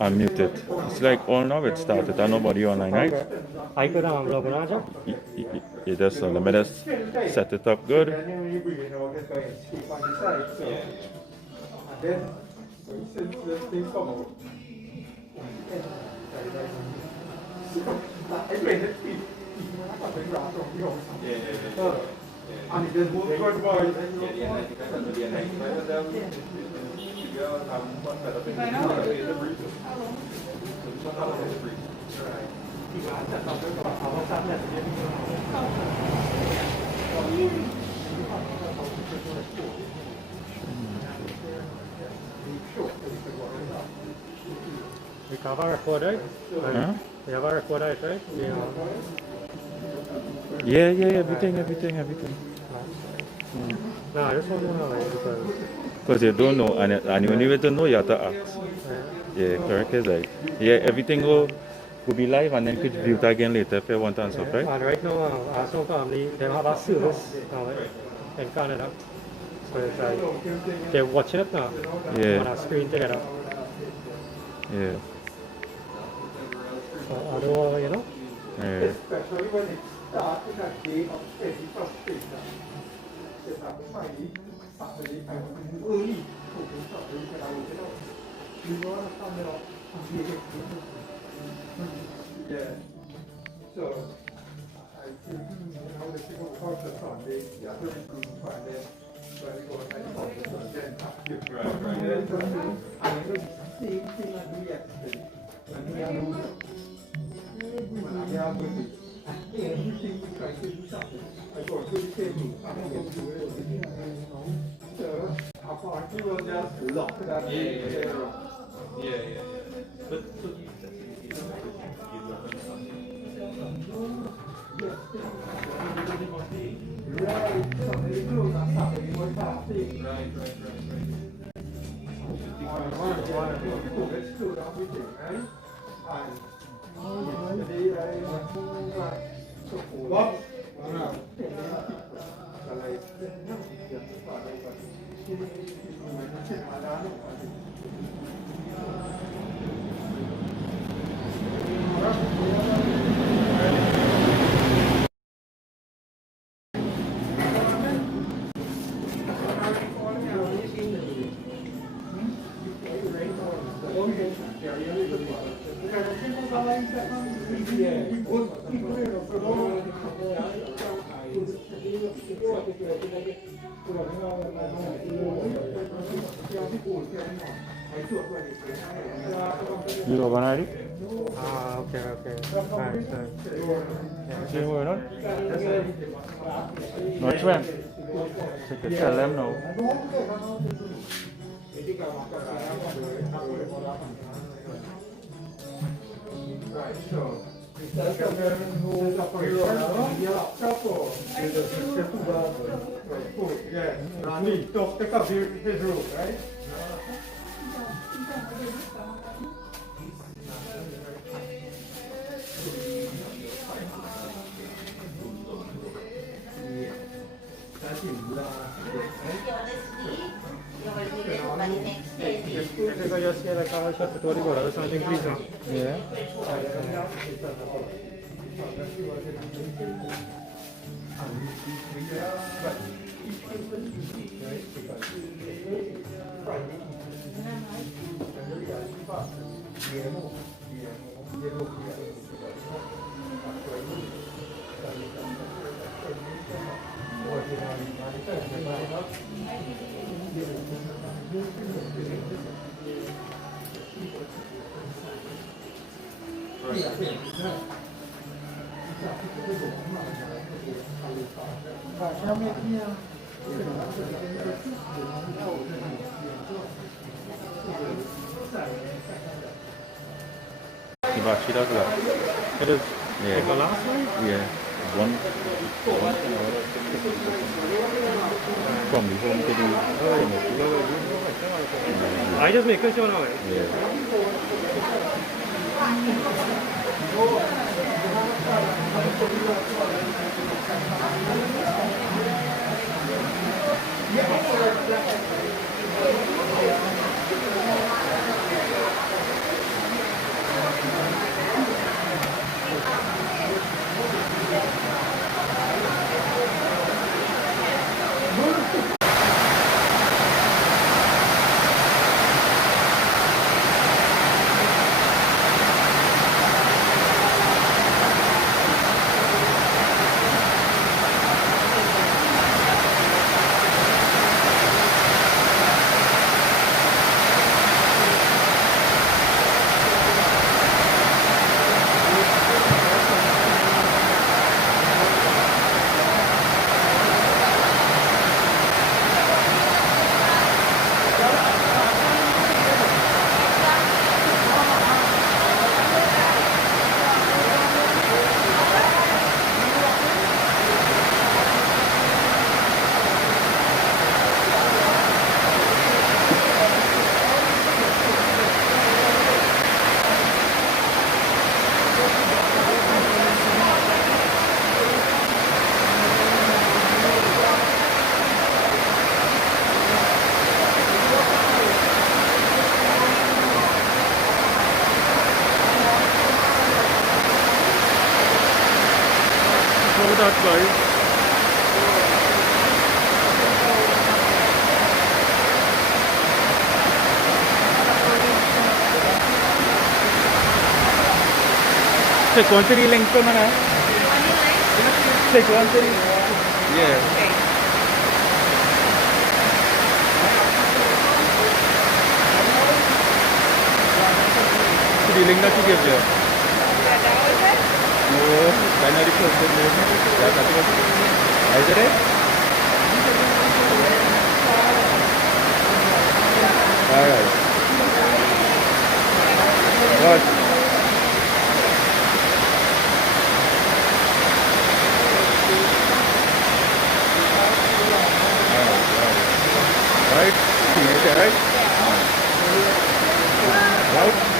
unmute it. It's like all now it started and nobody online, right? I could log on. You just let me just set it up good. We cover record, right? Huh? We have a record, right? Yeah, everything. No, I just want to know Because you don't know, and you need to know, you have to ask. Yeah, correct is like, yeah, everything will be live and then could view it again later if you want and stuff, right? And right now, our song family, they have a service in Canada. So it's like, they're watching it now on our screen together. Yeah. So, although, you know? Yeah. Especially when it starts in a day of any frustration. It's a funny, Saturday, I was early to do something that I was, you know, yeah. So, I think, the single part of Sunday, the other group Friday, so I go and I talk to them, I was seeing things like the yesterday. Everything we try to do something. I go to the table, I don't go to it. So, apparently we'll just lock it up. Yeah. But right, somebody do that, somebody was happy. right. Let's do that with it, right? And yesterday I went to what? You know about it? Okay. Fine. See you going on? Not when? So you tell them now. Right, so that's a very old operation. Yeah, Rani, talk take up his room, right? Because you're saying like how I shot the 20 or something, please. Yeah. Bachoo does that. It is Yeah. like the last one? Yeah. One from the home to the I just make a show now. yeah. shot, guys. Sequentially length ko na. Sequentially. Yeah. Feeling na sige bro. No, binary person name. Ya tadi was. Is it? Alright. What? Right? Is that right? Right?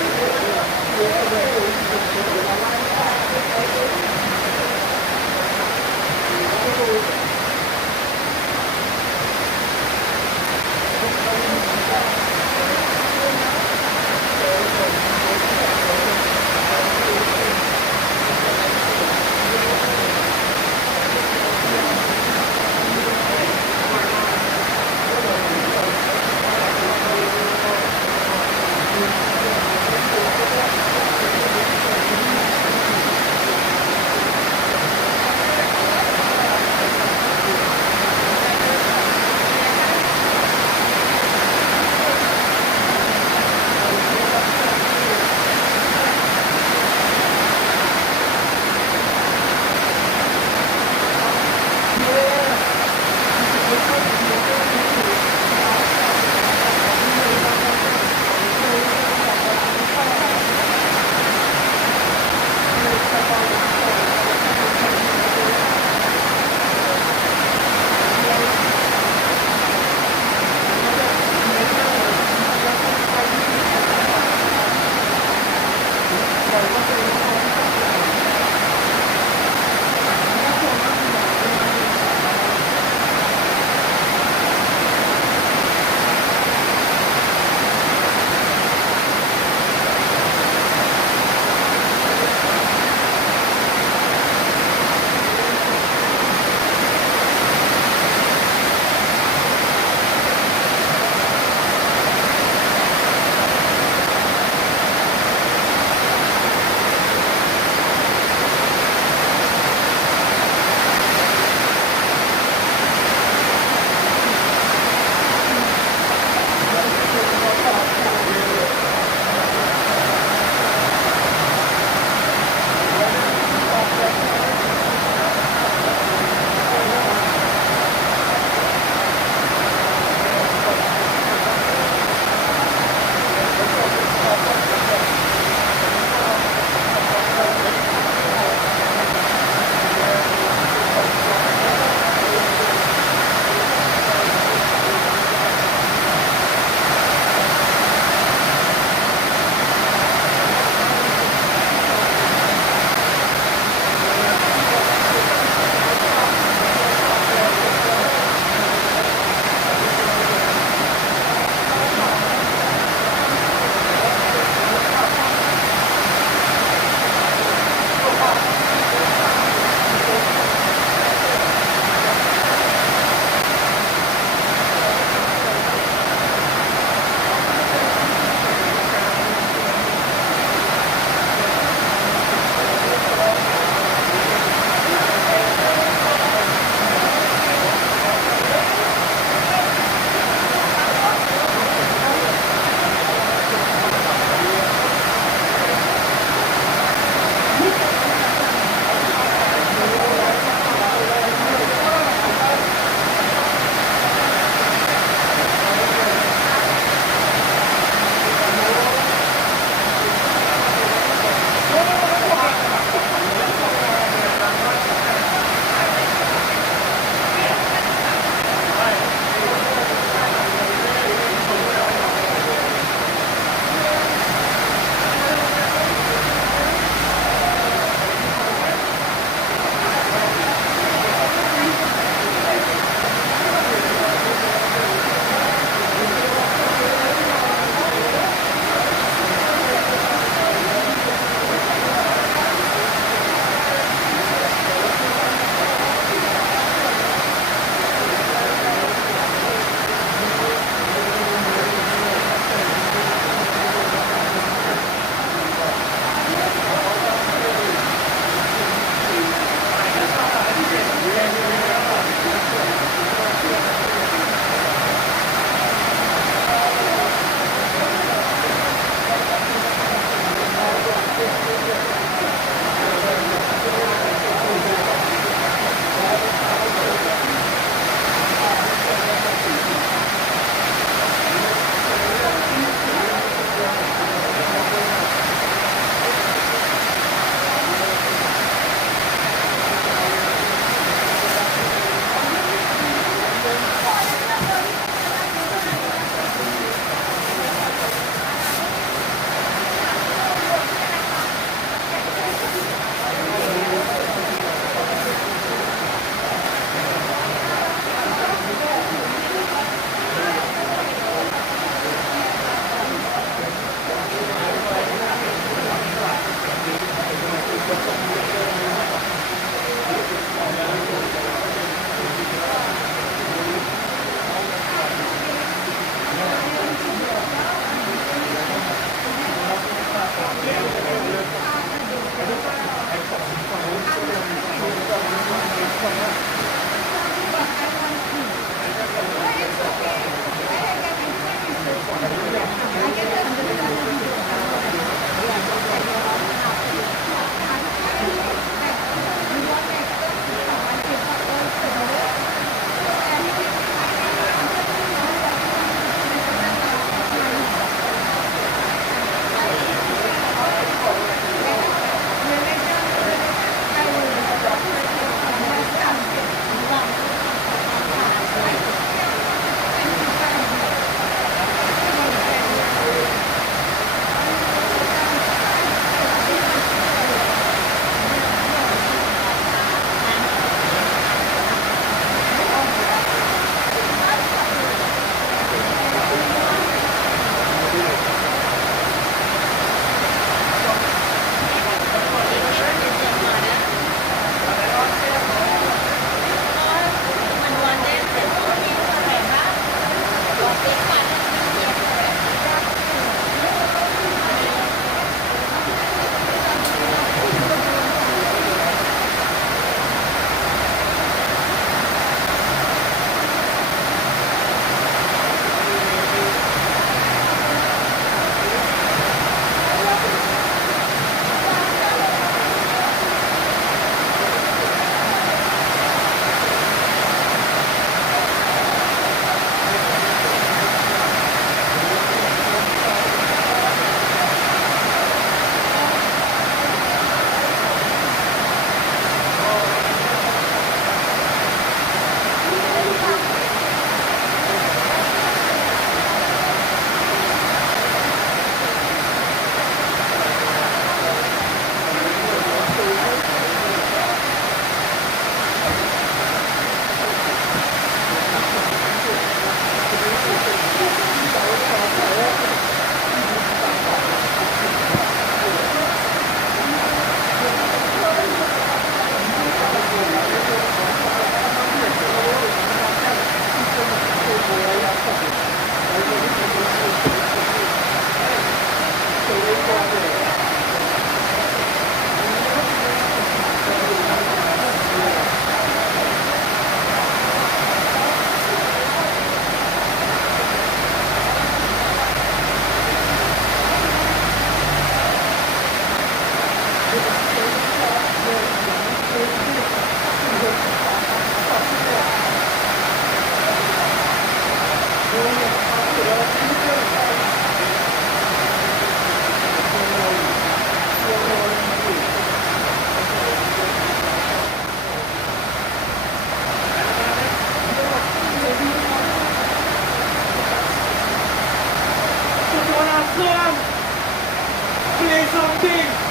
play something.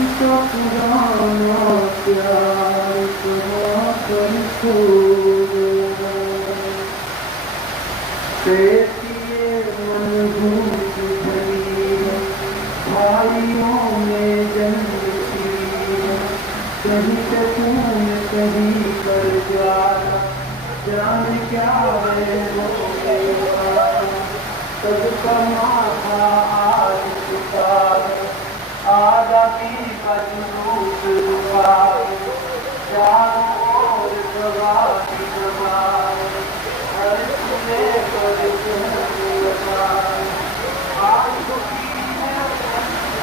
इसका पुराना प्यार कहाँ कर छोड़ो कैसी मन घूट गई भाइयों में जन्म की कहीं सकून कहीं पर जाना जान क्या है वो सबका माथा आज चुका आधा पीका जुलूस रुका चारों ओर सवारी जमाए हर सुने पर सुन लगाए आज दुखी है बंदा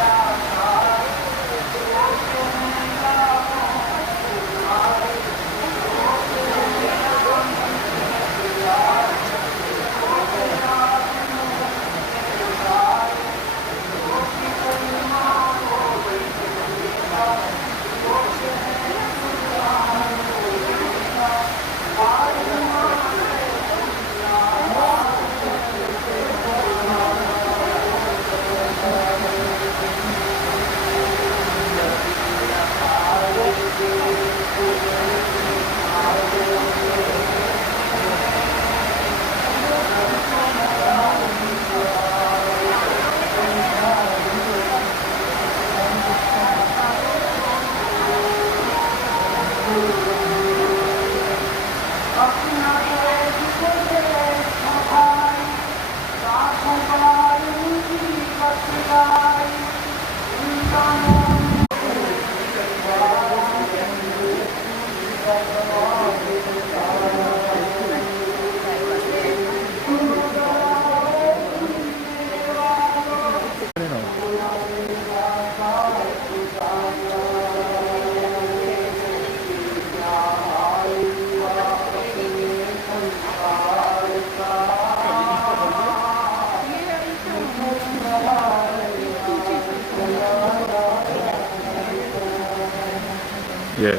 Yeah.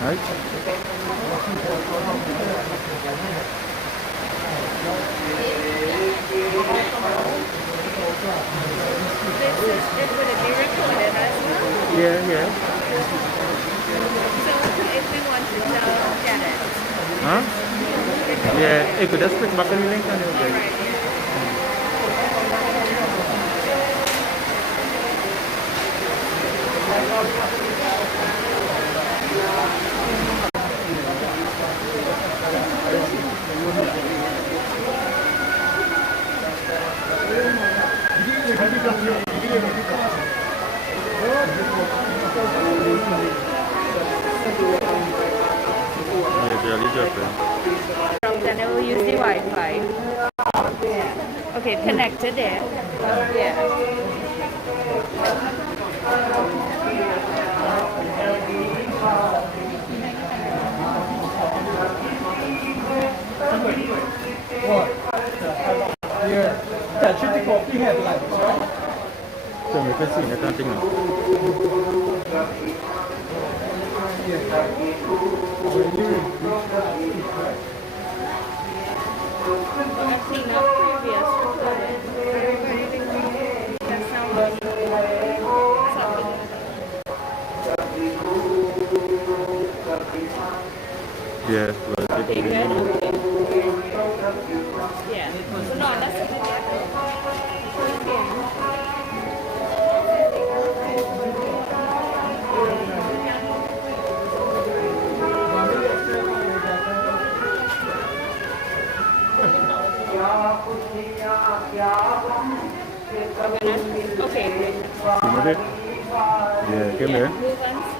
Right? It would it be recorded as well? Yeah, yeah. So if we want to get it. Huh? Yeah, you could just click back on the link and it'll get it. Right. It's really different. Then I will use the Wi-Fi. Okay, connected there. Yeah. That should be called headlights, right? So you can see that thing now. I've seen a previous recording. That's not what Yeah, well, okay, it's good. really Yeah. So no, that's a good okay. See it? Yeah, come here. Move on.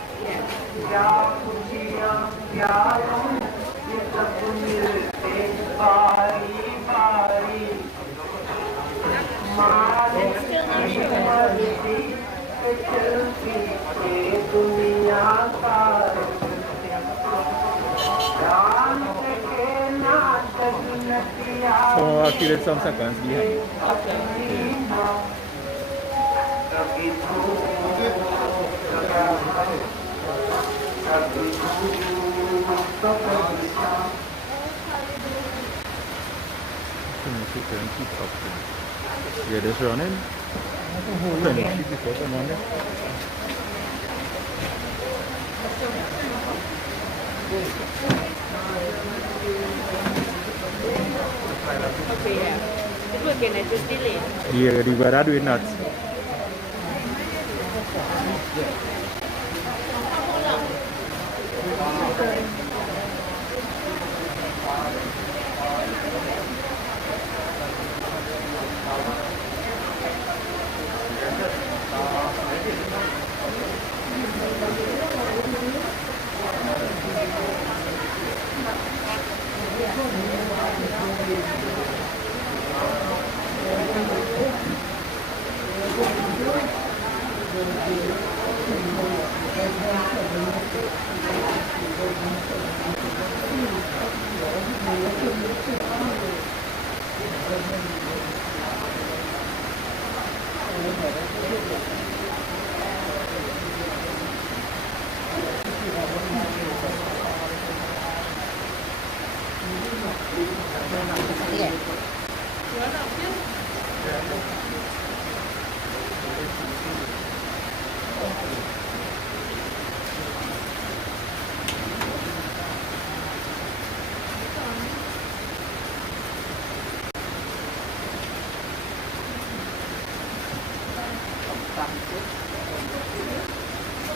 So I'll feel it some seconds behind. Turn keep up. Yeah, that's running. Turn keep before someone there. Okay, yeah. It's working, it's just delayed. Yeah, the weather doing nuts.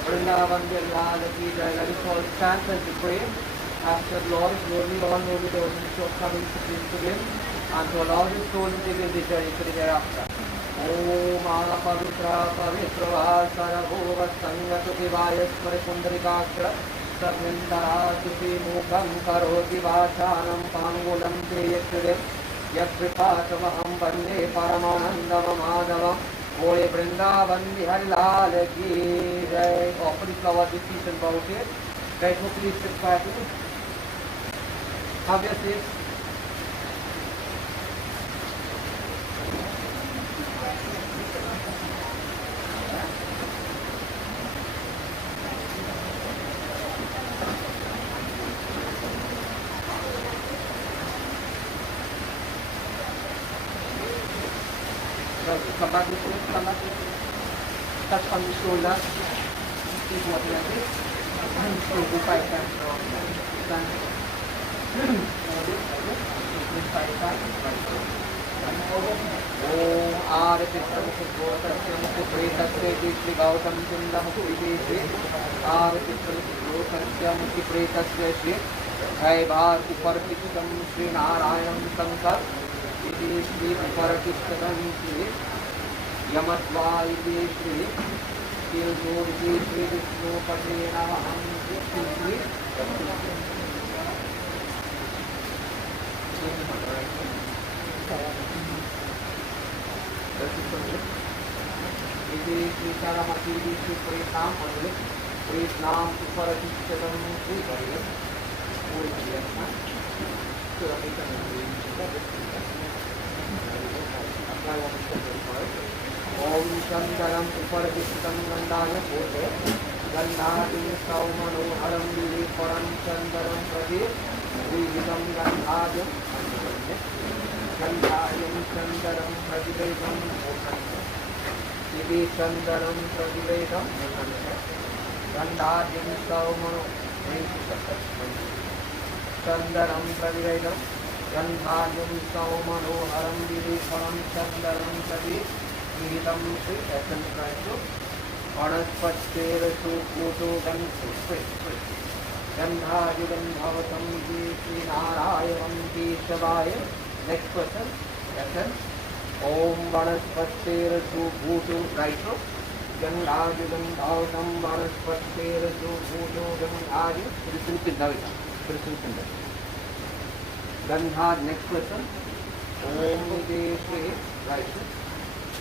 Vrindavan Lal ki jai. Let us all stand and to pray. Ask the Lord, glory, Lord, glory, those shortcomings to please forgive, and to allow His soul to take the journey to the hereafter. Om Ala Pavitra Pavitra Sarabhova Sangatu Divaya Smari Pundarikashra Sarvindara Suti Mukam Karoti Vachanam Pangulam Teyakshudem Yakripachamaham Vande Paramanandam Madhavam Holy Vrindavan Bihari Lal ki jai. Offer the flower to peace and bow here. Guys, who please sit back. Have your seats. Come back with me, come back with me. Touch on the shoulder. Keep walking like this. Go 5 times. Stand. Om Arapittam Sukhotasham Supretasya Dishri Gautam Sundam Suvideshe Arapittam Sukhotasham Supretasya Shri Bhaivar Uparpittam Shri Narayanam Sankar Iti Shri Uparpittam Shri Yamatva Iti Shri Kiljo Iti Shri Vishnu Pate Namaham Shri Shri Taramattee Shri Pratnam Mandir Pratnam Uparadichatam Shri Garyam Holy Garyam Om Shandaram Uparadichatam Gandhaya Purve Gandhadi Saumano Haram Vili Param Shandaram Prati Vividam Gandhayam Gandhayam Shandaram Prativedam Siddhi Shandaram Prativedam Gandhayam Saumano Shandaram Prativedam Gandhayam Saumano Haram Vili Param Shandaram Prati Vividam Sri Essence Christ Vanaspatera Sukuto Gandhayam Bhavatam Sri Narayanam Keshavaya. Next person, Essence. Om Vanaspatera Sukuto Raito Gandhayam Bhavatam Vanaspatera Sukuto Gandhayam Prisupindavita. Gandhayam. Next person. Om Sri Raito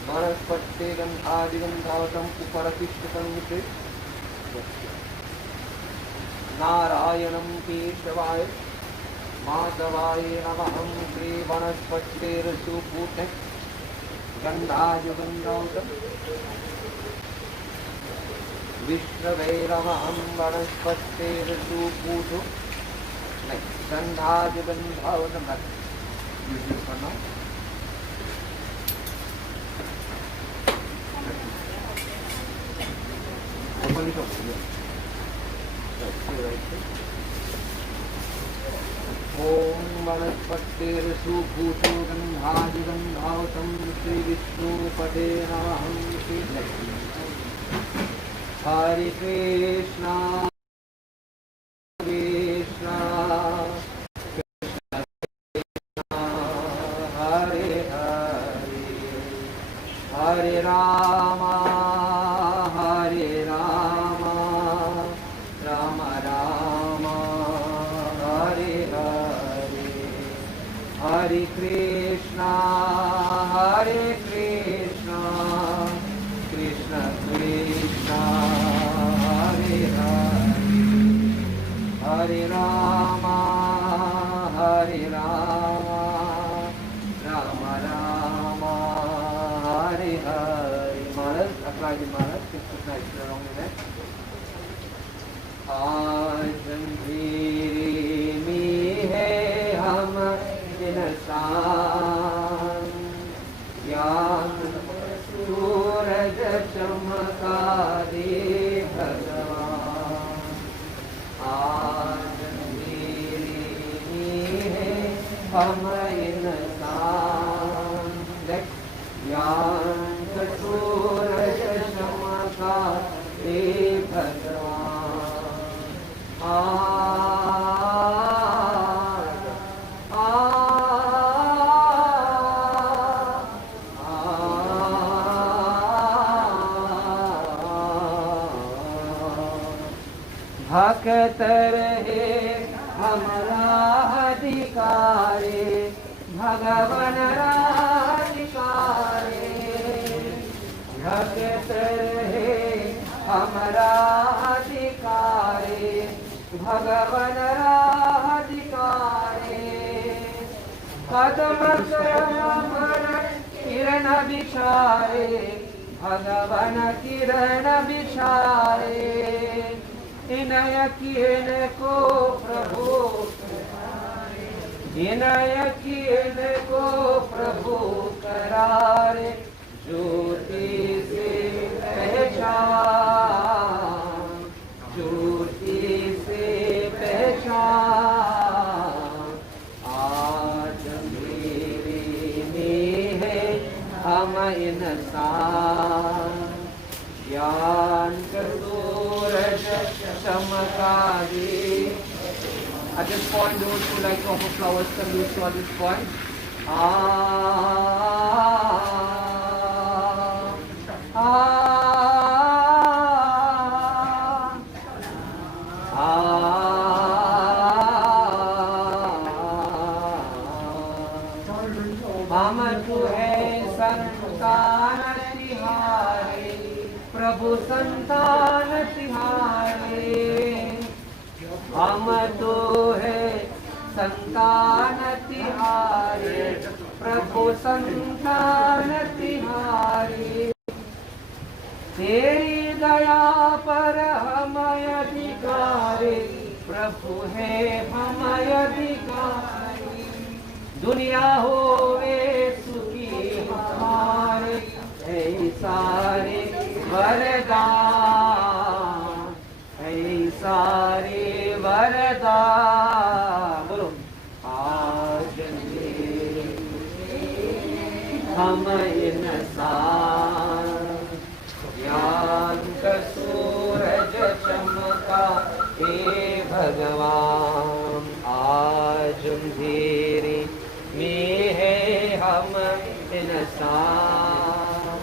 Vanaspate Gandhayam Bhavatam Uparapishtatam Sri Narayanam Keshavaya Madhavaya Namaham Sri Vanaspatera Supute Gandhayam Bhavatam Vishnave Namaham Vanaspatera Suputu. Next, Gandhayam Bhavatam. Use this one now. ओम वनस्पतिर्सुभूतो गन्धादिगन्धावतं श्रीविष्णुपदे नमः। हरे Krishna Krishna Hare Hare Hare Ram Ram Ram Hare Hare Hare Krishna Krishna Krishna Hare Hare Hare Ram Ram Ram Hare Hare. Maharaj, apply the Maharaj, it's nice along with that. आज अंधेरे में है हम इंसान, ज्ञान सूरज चमका दे भगवान। आज अंधेरे में है हम इंसान, ज्ञान सूरज चमका दे भगवान। भक्त रहे हमारा अधिकारे, भगवान राधिकारे। भक्त रहे हमारा अधिकारे, भगवान राधिकारे। कदम पर किरण बिछारे, भगवान किरण बिछारे। इनय किन को प्रभु, इनय किन को प्रभु करारे। ज्योति से पहचान, ज्योति से पहचान। आज मेरे में है हम इंसान, ज्ञान का सूरज चमका दे। At this point, those who like to offer flowers can do so at this point. हम तो है संतान तिहारे, प्रभु संतान तिहारे। हम तो है संतान तिहारे, प्रभु संतान तिहारे। तेरी दया पर हम अधिकारी, प्रभु है हम अधिकारी। दुनिया होवे सुखी हमारे, है सारे वरदान, है सारे वरदान। बोलो आज हम इंसान, ज्ञान का सूरज चमका हे भगवान। आज अंधेरे में है हम इंसान,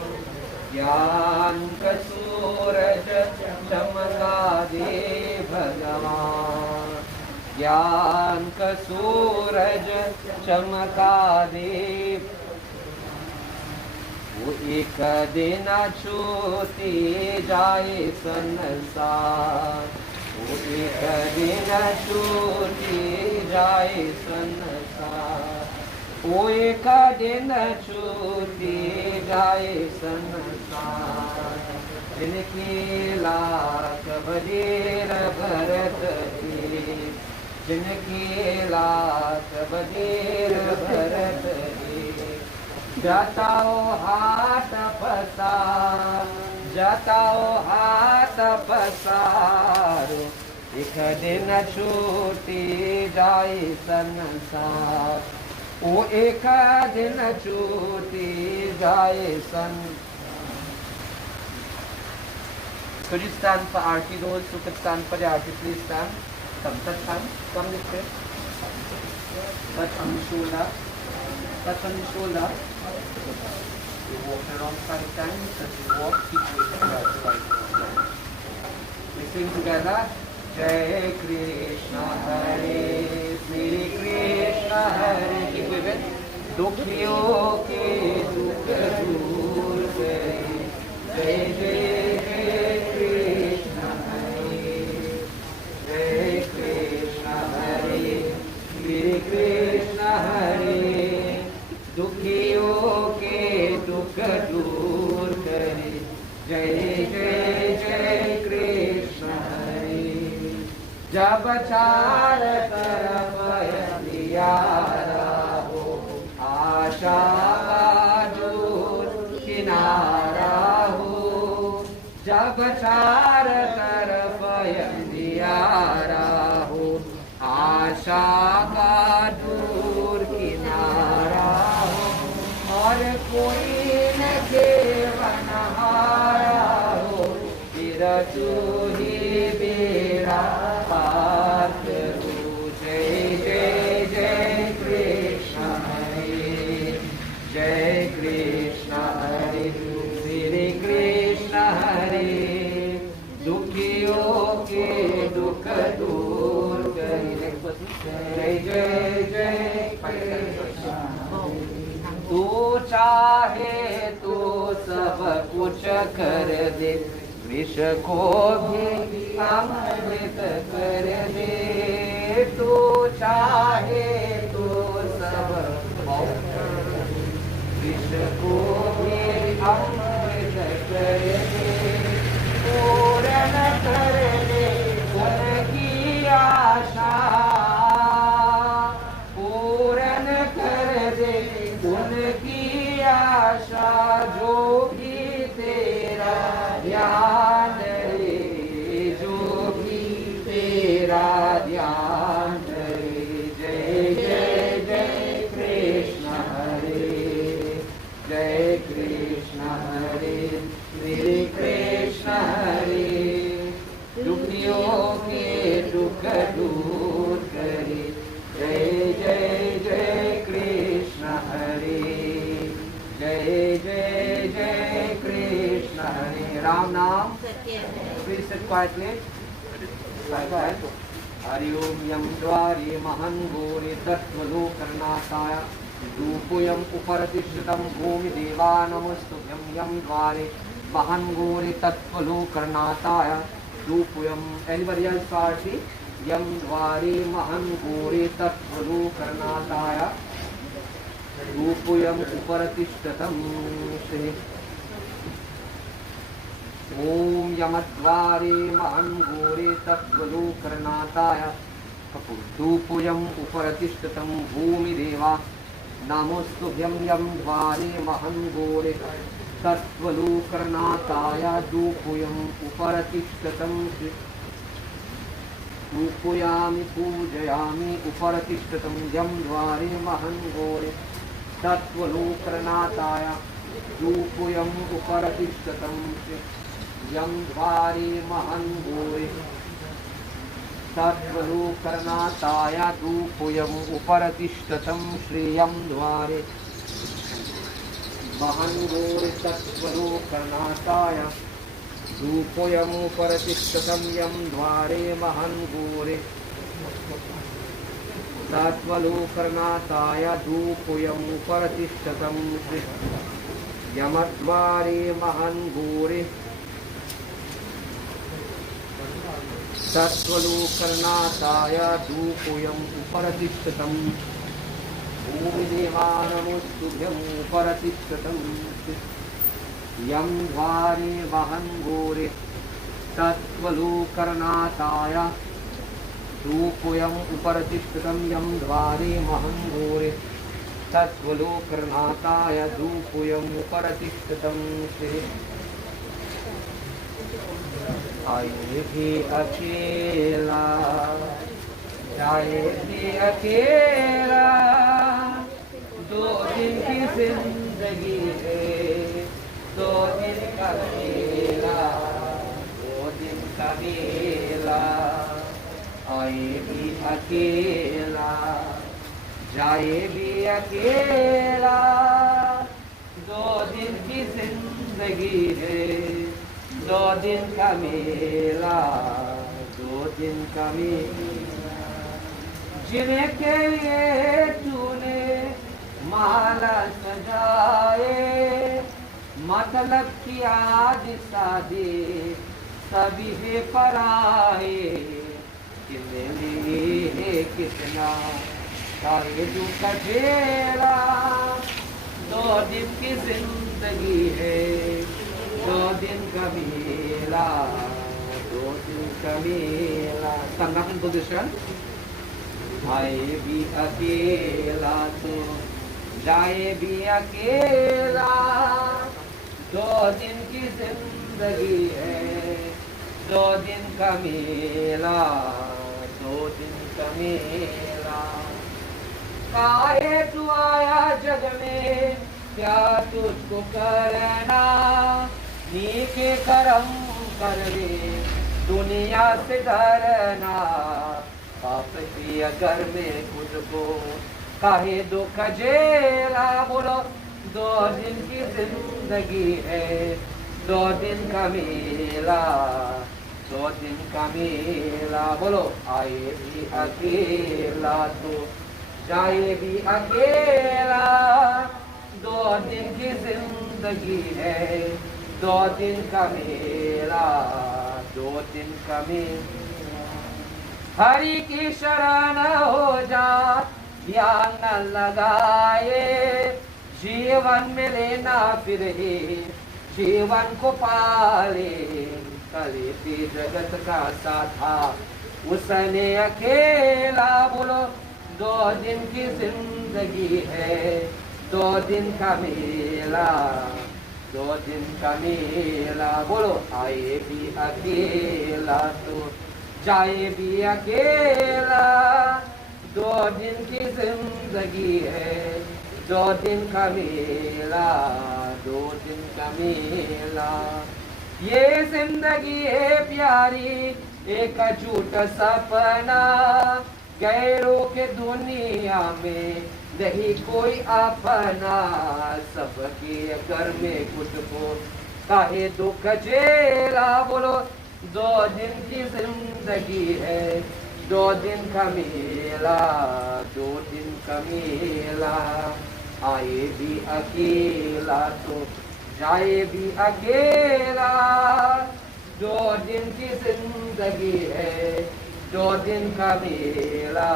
ज्ञान का सूरज चमका दे भगवान। ज्ञान का सूरज चमका दे। वो एक दिन छूटी जाए संसार, वो एक दिन छूटी जाए संसार। वो एक दिन छूटी जाए संसार। जिनकी लाख बधीर भरत की, जिनकी लाख बधीर भरत की। जाताओ हाथ फसा जताओ हाथ पसारो एक दिन छूटी जाए संसार ओ एक दिन छूटी जाए संसार. Could you stand for Aarti? Those who could stand for the Aarti, please stand. Come, touch hands. Come this way. Touch on the shoulder. Touch on the shoulder. You walk around 5 times. As you walk, keep looking right to right. We sing together. Jai Krishna Hare, Shri Krishna Hare. Keep with it. Dukhiyon ke dukh dur kare. Jai Jai Krishna Hare, Jai Krishna Hare, Shri Krishna Hare. Dukhiyon ke dukh dur kare. Jai Jai Jai Krishna Hare. Jab चार तरफ अंधियारा हो आशा का दूर किनारा हो. जब चार तरफ अंधियारा हो आशा का दूर किनारा हो और कोई न केवनहारा हो फिर तू ही बेड़ा पार करो. जय जय जय कृष्ण हरे, जय कृष्ण हरे, श्री कृष्ण हरे. दुखियों के दुख दूर करे. जय जय जय कृष्ण. तू चाहे तो सब कुछ कर दे विष को भी अमृत कर दे. तू चाहे तो सब विष को भी अमृत कर दे. पूर्ण कर दे उनकी आशा, पूर्ण कर दे उनकी आशा. जो भी तेरा ध्यान रे, जो भी तेरा ध्यान रे. जय जय जय कृष्ण हरे, जय कृष्ण हरे, श्री कृष्ण हरे. दुखियों के दुख दूर करे. जय जय जय कृष्ण हरे, जय जय जय कृष्ण हरे. राम नाम. Please sit quietly. हरि ओम यम द्वारे महं घोरे तत्त्वलोकर्णाताय रूपयम उपरतिष्ठितं भूमि देवा नमस्तुभ्यं. यम द्वारे महं घोरे तत्त्वलोकर्णाताय रूपयम. Anybody else party? यम द्वारे महं घोरे तत्त्वलोकर्णाताय रूपयम उपरतिष्ठितं. ओम यमद्वारे महं घोरे तत्त्वलोकर्णाताय रूपयम उपरतिष्ठितं भूमि देवा नमस्तुभ्यं. यम द्वारे महं घोरे तत्त्वलोकर्णाताय रूपयम उपरतिष्ठितं. रूपयामि पूजयामि उपरतिष्ठितं. यम द्वारे महं घोरे तत्त्वलोकर्णाताय रूपयम उपरतिष्ठितं. यम द्वारे महं घोरे तत्त्वलोकर्णाताय रूपयम उपरतिष्ठितं. श्रियं द्वारे महं घोरे तत्त्वलोकर्णाताय रूपयम उपरतिष्ठितं. यम द्वारे महं घोरे तत्त्वलोकर्णाताय रूपयम उपरतिष्ठितं. यमद्वारे महं घोरे तत्त्वलोकर्णाताय रूपयम उपरतिष्ठितं. भूमिदेवा नमस्तुभ्यं उपरतिष्ठितं. यम द्वारे महं घोरे तत्त्वलोकर्णाताय रूपयम उपरतिष्ठितं. यम द्वारे महं घोरे तत्त्वलोकर्णाताय रूपयम उपरतिष्ठितं. आए भी अकेला जाए भी अकेला, 2 दिन की जिंदगी है, 2 दिन का मेला, 2 दिन का मेला। आए भी अकेला जाए भी अकेला, 2 दिन की जिंदगी है, 2 दिन का मेला, 2 दिन का मेला। जिनके लिए तूने माला सजाए, मतलब की याद शादी सभी है पराए, कितने लिए कितना सारे दुख झेला, 2 दिन की जिंदगी है, 2 दिन का मेला, 2 दिन का मेला। Stand up in position. आए भी अकेला तो जाए भी अकेला, 2 दिन की जिंदगी है, 2 दिन का मेला, 2 दिन का मेला। काहे तू आया जग में, क्या तुझको करना, नीके कर्म कर ले, दुनिया से डरना, पाप किया घर में खुद को काहे दुख झेला। बोलो 2 दिन की जिंदगी है, 2 दिन का मेला, 2 दिन का मेला। बोलो आए भी अकेला तो जाए भी अकेला, 2 दिन की जिंदगी है, 2 दिन का मेला, 2 दिन का मेला। हरि की शरण हो जा, ध्यान न लगाए, जीवन में लेना फिर ही जीवन को पाले, कले भी जगत का साथा उसने अकेला। बोलो 2 दिन की जिंदगी है, 2 दिन का मेला, 2 दिन का मेला। बोलो आए भी अकेला तो जाए भी अकेला, 2 दिन की जिंदगी है, 2 दिन का मेला, 2 दिन का मेला। ये जिंदगी है प्यारी एक झूठ सपना, गैरों के दुनिया में नहीं कोई अपना, सबके घर में खुद को काहे दुख झेला। बोलो 2 दिन की जिंदगी है, 2 दिन का मेला, 2 दिन का मेला। आए भी अकेला तो जाए भी अकेला, 2 दिन की जिंदगी है, 2 दिन का मेला,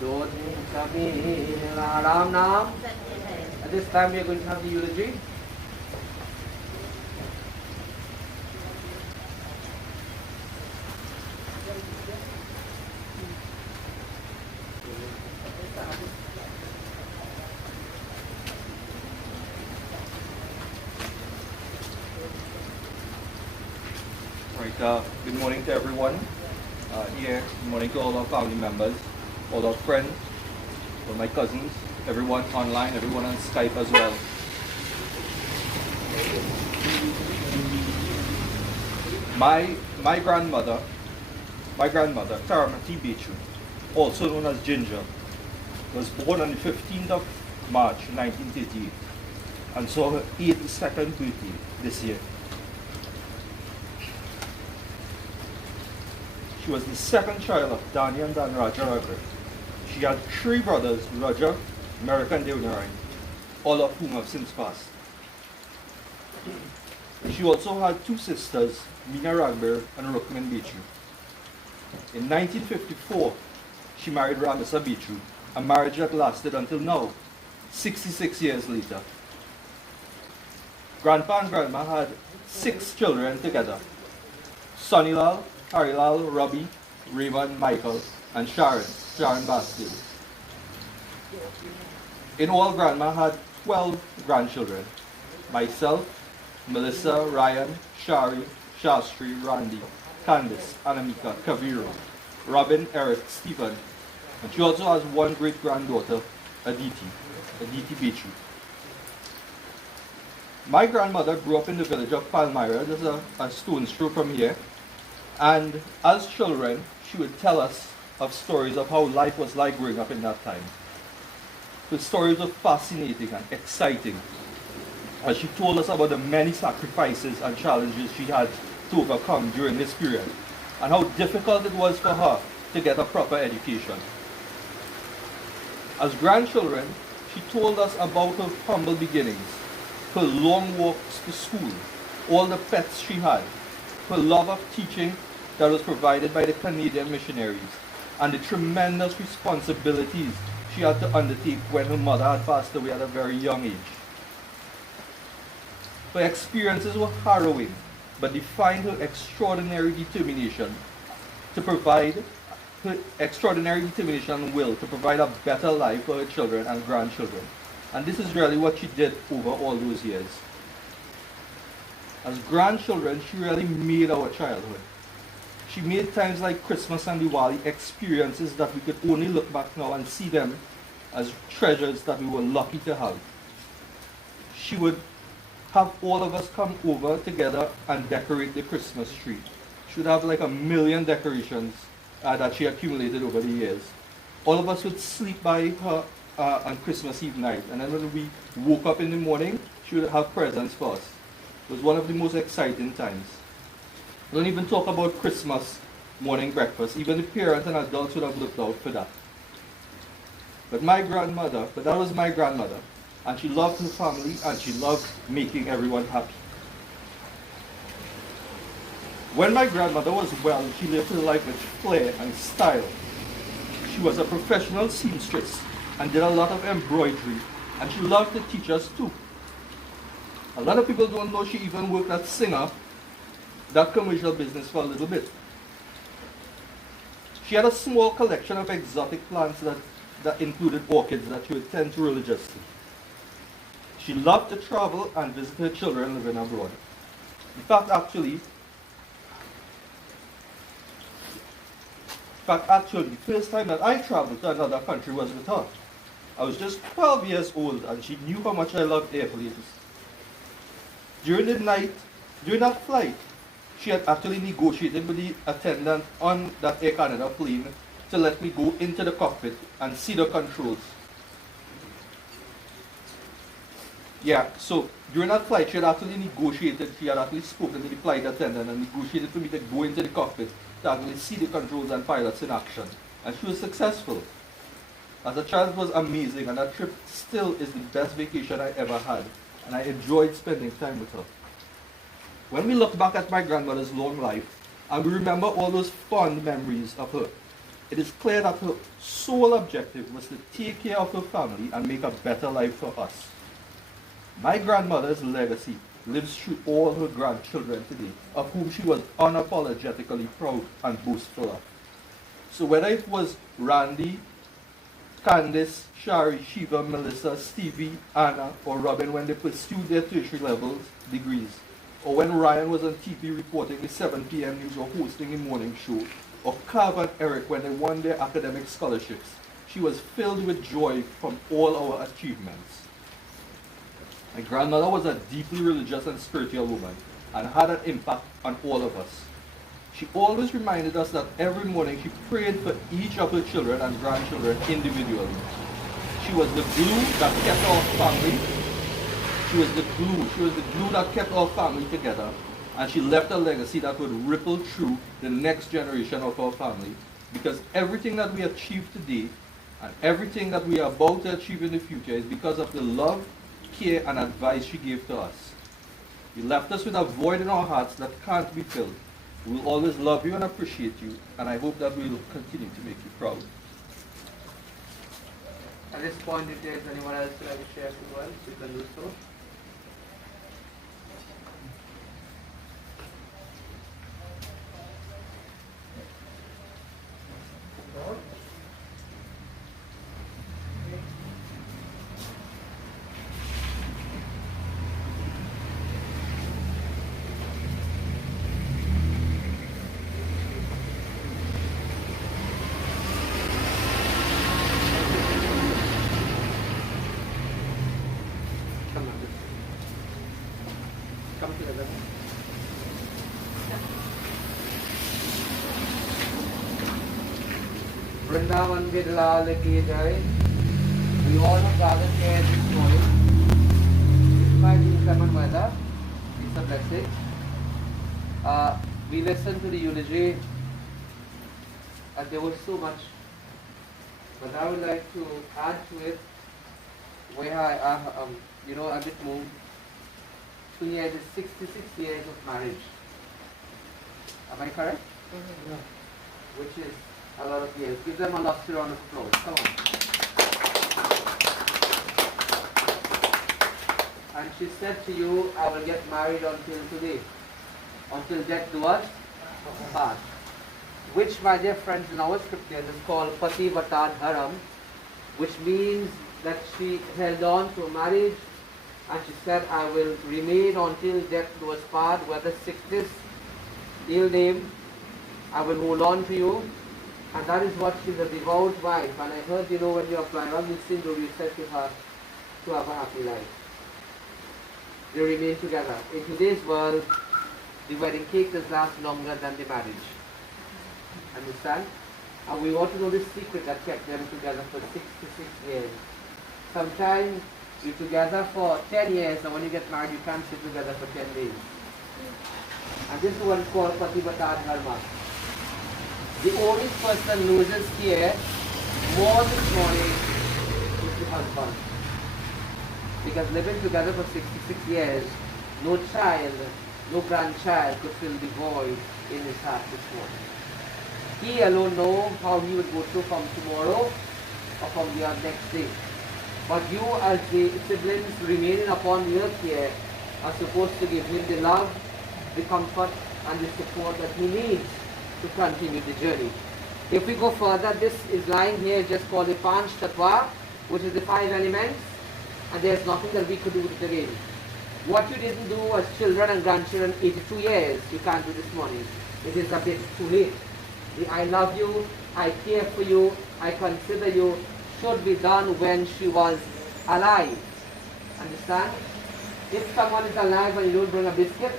2 दिन का मेला। राम नाम। At this time we are going to have the eulogy. Right, good morning to everyone here. Good morning to all our family members, all our friends, all my cousins, everyone online, everyone on Skype as well. My grandmother, Taramattee Bachoo, also known as Ginger, was born on the 15th of March 1938 and saw her 82nd birthday this year. She was the second child of Danny and Dan Raja. She had 3 brothers, Roger, Merrick and Deonarine, all of whom have since passed. She also had 2 sisters, Mina Ragber and Rukman Bachoo. In 1954, she married Ramisa Bachoo, a marriage that lasted until now, 66 years later. Grandpa and Grandma had 6 children together: Sonilal, Harilal, Robbie, Raymond, Michael, and Sharon Bastille. In all, Grandma had 12 grandchildren: myself, Melissa, Ryan, Shari, Shastri, Randy, Candice, Anamika, Kaviru, Robin, Eric, Stephen, and she also has one great-granddaughter, Aditi Bachoo. My grandmother grew up in the village of Palmyra, just a stone's throw from here, and as children, she would tell us of stories of how life was like growing up in that time. The stories were fascinating and exciting, as she told us about the many sacrifices and challenges she had to overcome during this period, and how difficult it was for her to get a proper education. As grandchildren, she told us about her humble beginnings, her long walks to school, all the pets she had, her love of teaching that was provided by the Canadian missionaries, and the tremendous responsibilities she had to undertake when her mother had passed away at a very young age. Her experiences were harrowing, but defined her extraordinary determination and will to provide a better life for her children and grandchildren. And this is really what she did over all those years. As grandchildren, she really made our childhood. She made times like Christmas and Diwali experiences that we could only look back now and see them as treasures that we were lucky to have. She would have all of us come over together and decorate the Christmas tree. She would have like 1 million decorations that she accumulated over the years. All of us would sleep by her on Christmas Eve night, and then when we woke up in the morning, she would have presents for us. It was one of the most exciting times. Don't even talk about Christmas morning breakfast. Even the parents and adults would have looked out for that. But that was my grandmother, and she loved her family, and she loved making everyone happy. When my grandmother was well, she lived her life with flair and style. She was a professional seamstress and did a lot of embroidery, and she loved to teach us too. A lot of people don't know she even worked at Singer, that commercial business, for a little bit. She had a small collection of exotic plants that included orchids that she would tend to religiously. She loved to travel and visit her children living abroad. In fact, actually, the first time that I traveled to another country was with her. I was just 12 years old, and she knew how much I loved airplanes. During that flight, she had actually negotiated with the attendant on that Air Canada plane to let me go into the cockpit and see the controls. Yeah, so during that flight, she had actually spoken to the flight attendant and negotiated for me to go into the cockpit to actually see the controls and pilots in action. And she was successful. As a child, it was amazing, and that trip still is the best vacation I ever had, and I enjoyed spending time with her. When we look back at my grandmother's long life, and we remember all those fond memories of her, it is clear that her sole objective was to take care of her family and make a better life for us. My grandmother's legacy lives through all her grandchildren today, of whom she was unapologetically proud and boastful of. So whether it was Randy, Candice, Shari, Shiva, Melissa, Stevie, Anna, or Robin when they pursued their tertiary level degrees, or when Ryan was on TV reporting the 7 p.m. news or hosting a morning show, or Carv and Eric when they won their academic scholarships, she was filled with joy from all our achievements. My grandmother was a deeply religious and spiritual woman and had an impact on all of us. She always reminded us that every morning she prayed for each of her children and grandchildren individually. She was the glue that kept our family. She was the glue that kept our family together, and she left a legacy that would ripple through the next generation of our family, because everything that we achieve today and everything that we are about to achieve in the future is because of the love, care, and advice she gave to us. You left us with a void in our hearts that can't be filled. We will always love you and appreciate you, and I hope that we will continue to make you proud. At this point, if there is anyone else who like to share as well, you can do so. Come together. Vrindavan Vidlal ki jai. We all have gathered here this morning. Despite the inclement weather, it's a blessing. We listened to the eulogy, and there was so much. But I would like to add to it where I a bit moved. 2 years is 66 years of marriage. Am I correct? Yeah. Which is a lot of years. Give them a lusty round of applause. Come on. And she said to you, I will get married until today. Until death do us part. Which, my dear friends, in our scriptures is called Pati Vatad Haram, which means that she held on to marriage and she said, I will remain until death do us part, whether sickness, ill name, I will hold on to you. And that is what she's a devout wife. And I heard, when you apply Ravil Sindhu, you said to her, to have a happy life. They remain together. In today's world, the wedding cake does last longer than the marriage. Understand? And we want to know the secret that kept them together for 66 years. Sometimes you're together for 10 years, and when you get married, you can't sit together for 10 days. And this is what is called Pativatad Dharma. The only person loses here more this morning is the husband. Because living together for 66 years, no child, no grandchild could fill the void in his heart this morning. He alone knows how he would go through from tomorrow or from the next day. But you as the siblings remaining upon the earth here are supposed to give him the love, the comfort and the support that he needs to continue the journey. If we go further, this is lying here just called the Panch Tattva, which is the 5 elements, and there's nothing that we could do with it again. What you didn't do as children and grandchildren 82 years, you can't do this morning. It is a bit too late. The I love you, I care for you, I consider you should be done when she was alive. Understand? If someone is alive and you don't bring a biscuit,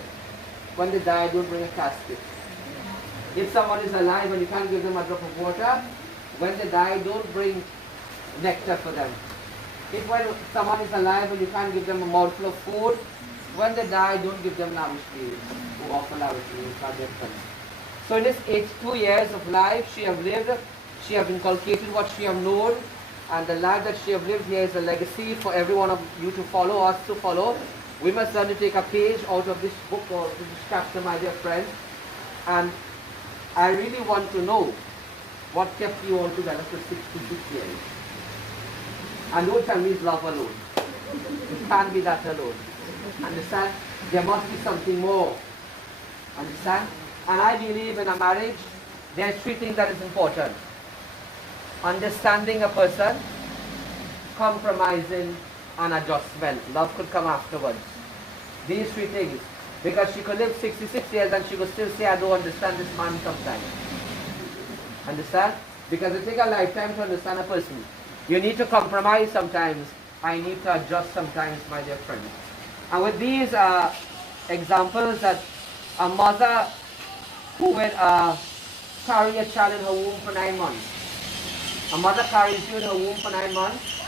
when they die, don't bring a casket. If someone is alive and you can't give them a drop of water, when they die, don't bring nectar for them. If when someone is alive and you can't give them a mouthful of food, when they die, don't give them lavish meals or offer lavish meals. So in this 82 years of life she have lived, she have inculcated what she have known, and the life that she have lived here is a legacy for every one of you to follow, us to follow. We must learn to take a page out of this book or this chapter, my dear friends. And I really want to know what kept you all together for 66 years. And don't tell me it's love alone. It can't be that alone. Understand? There must be something more. Understand? And I believe in a marriage, there are 3 things that is important. Understanding a person, compromising, and adjustment. Love could come afterwards. These 3 things. Because she could live 66 years and she could still say, I don't understand this man sometimes. Understand? Because it takes a lifetime to understand a person. You need to compromise sometimes. I need to adjust sometimes, my dear friends. And with these examples that a mother who would carry a child in her womb for 9 months. A mother carries you in her womb for 9 months.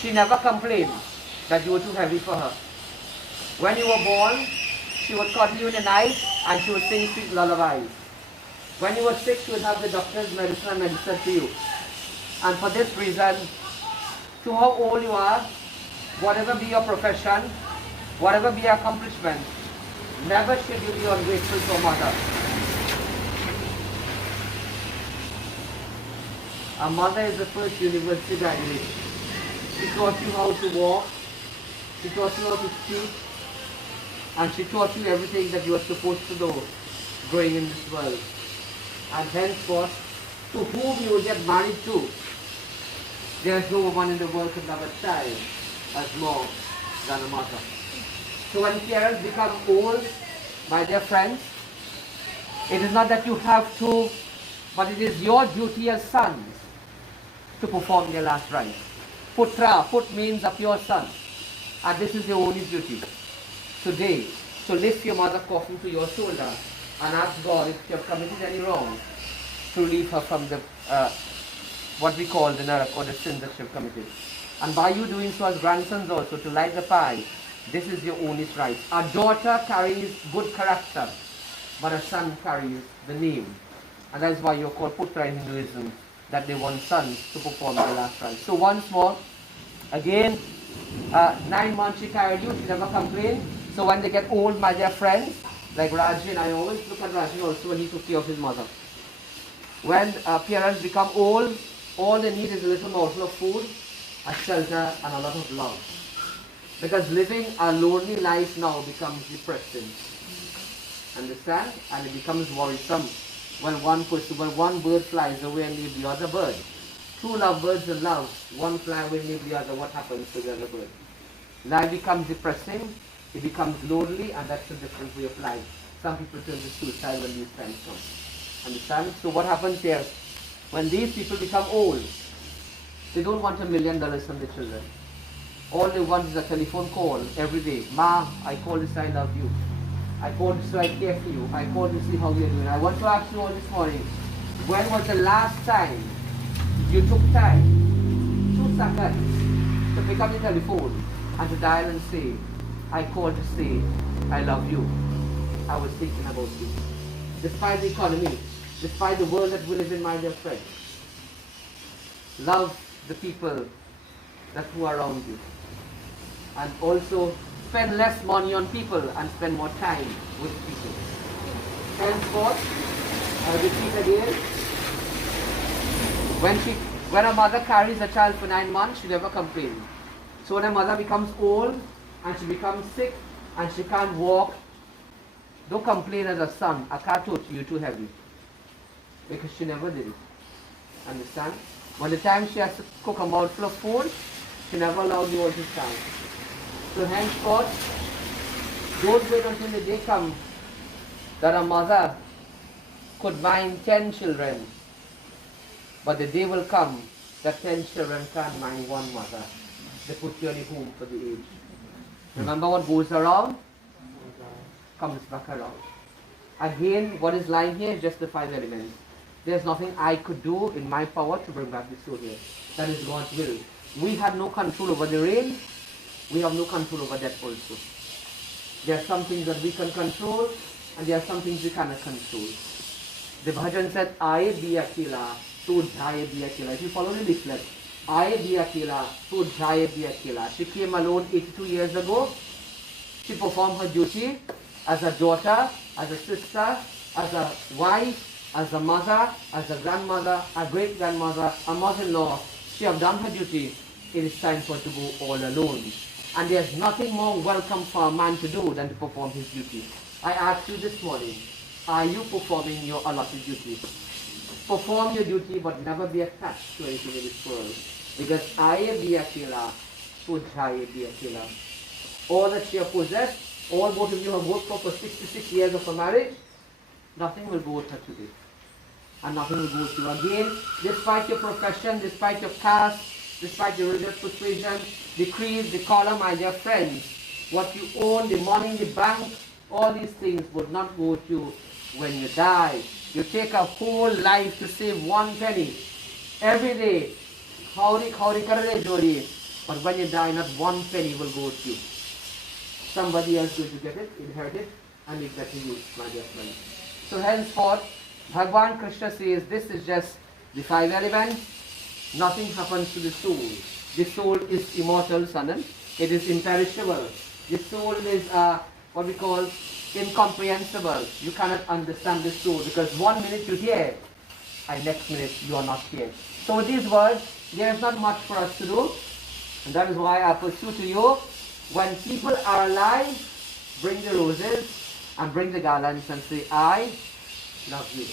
She never complained that you were too heavy for her. When you were born, she would cuddle you in the night and she would sing sweet lullabies. When you were sick, she would have the doctor's medicine and medicine to you. And for this reason, to how old you are, whatever be your profession, whatever be your accomplishment, never should you be ungrateful to a mother. A mother is the first university graduate. She taught you how to walk, she taught you how to speak, and she taught you everything that you are supposed to know growing in this world. And henceforth, to whom you will get married to, there is no woman in the world could love a child as more than a mother. So when parents become old, my dear friends, it is not that you have to, but it is your duty as sons to perform their last rites. Putra, put means a pure son. And this is your only duty today. So lift your mother coffin to your shoulder and ask God if you have committed any wrong to relieve her from the what we call the narak or the sin that she have committed. And by you doing so as grandsons also to light the pie, this is your only right. A daughter carries good character, but a son carries the name. And that is why you're called Putra in Hinduism, that they want sons to perform the last rites. So once more, again, 9 months she carried you, she never complained. So when they get old, my dear friends, like Rajan, I always look at Rajan also when he took care of his mother. When parents become old, all they need is a little morsel of food, a shelter, and a lot of love. Because living a lonely life now becomes depressing. Understand? And it becomes worrisome when one bird flies away and leaves the other bird. Two lovebirds in love, one fly away and leaves the other, what happens to the other bird? Life becomes depressing, it becomes lonely, and that's a different way of life. Some people turn to suicide when these times come. Understand? So what happens here? When these people become old, they don't want $1 million from their children. All they want is a telephone call every day. Ma, I called to say I love you. I called to say I care for you. I called to see how you're doing. I want to ask you all this morning, when was the last time you took time, 2 seconds, to pick up the telephone and to dial and say, I called to say I love you. I was thinking about you. Despite the economy, despite the world that we live in, my dear friends, love the people who are around you. And also spend less money on people and spend more time with people. Henceforth, I repeat again, when a mother carries a child for 9 months, she never complains. So when a mother becomes old and she becomes sick and she can't walk, don't complain as a son. I can't touch you, too heavy. Because she never did it. Understand? When the time she has to cook a mouthful of food, she never allowed you all to stand. So henceforth, don't wait until the day comes that a mother could mind 10 children. But the day will come that 10 children can't mind one mother. They put you in a home for the age. Remember what goes around comes back around. Again, what is lying here is just the 5 elements. There's nothing I could do in my power to bring back the soul here. That is God's will. We have no control over the rain. We have no control over that also. There are some things that we can control, and there are some things we cannot control. The bhajan said, Aaye diya kila, to jaaye diya kila. If you follow the leaflet, Aaye diya kila, to jaaye diya kila. She came alone 82 years ago. She performed her duty as a daughter, as a sister, as a wife, as a mother, as a grandmother, a great-grandmother, a mother-in-law. She have done her duty. It is time for her to go all alone. And there's nothing more welcome for a man to do than to perform his duty. I ask you this morning, are you performing your allotted duty? Perform your duty, but never be attached to anything in this world. Because Aaye diya kila, to jaaye diya kila. All that she has possessed, all both of you have worked for 66 years of a marriage, nothing will go with her today. And nothing will go with you. Again, despite your profession, despite your caste, despite your religious persuasion, the creed, the color, my dear friends, what you own, the money in the bank, all these things would not go with you when you die. You take a whole life to save 1 penny. Every day, khawri karade jodi. But when you die, not 1 penny will go with you. Somebody else going to get it, inherit it, and leave that to you, my dear friends. So henceforth, Bhagavan Krishna says, this is just the 5 elements. Nothing happens to the soul. The soul is immortal, Sanan. It is imperishable. The soul is what we call incomprehensible. You cannot understand the soul because 1 minute you hear, and next minute you are not here. So with these words, there is not much for us to do. And that is why I pursue to you, when people are alive, bring the roses and bring the garlands and say, I love you.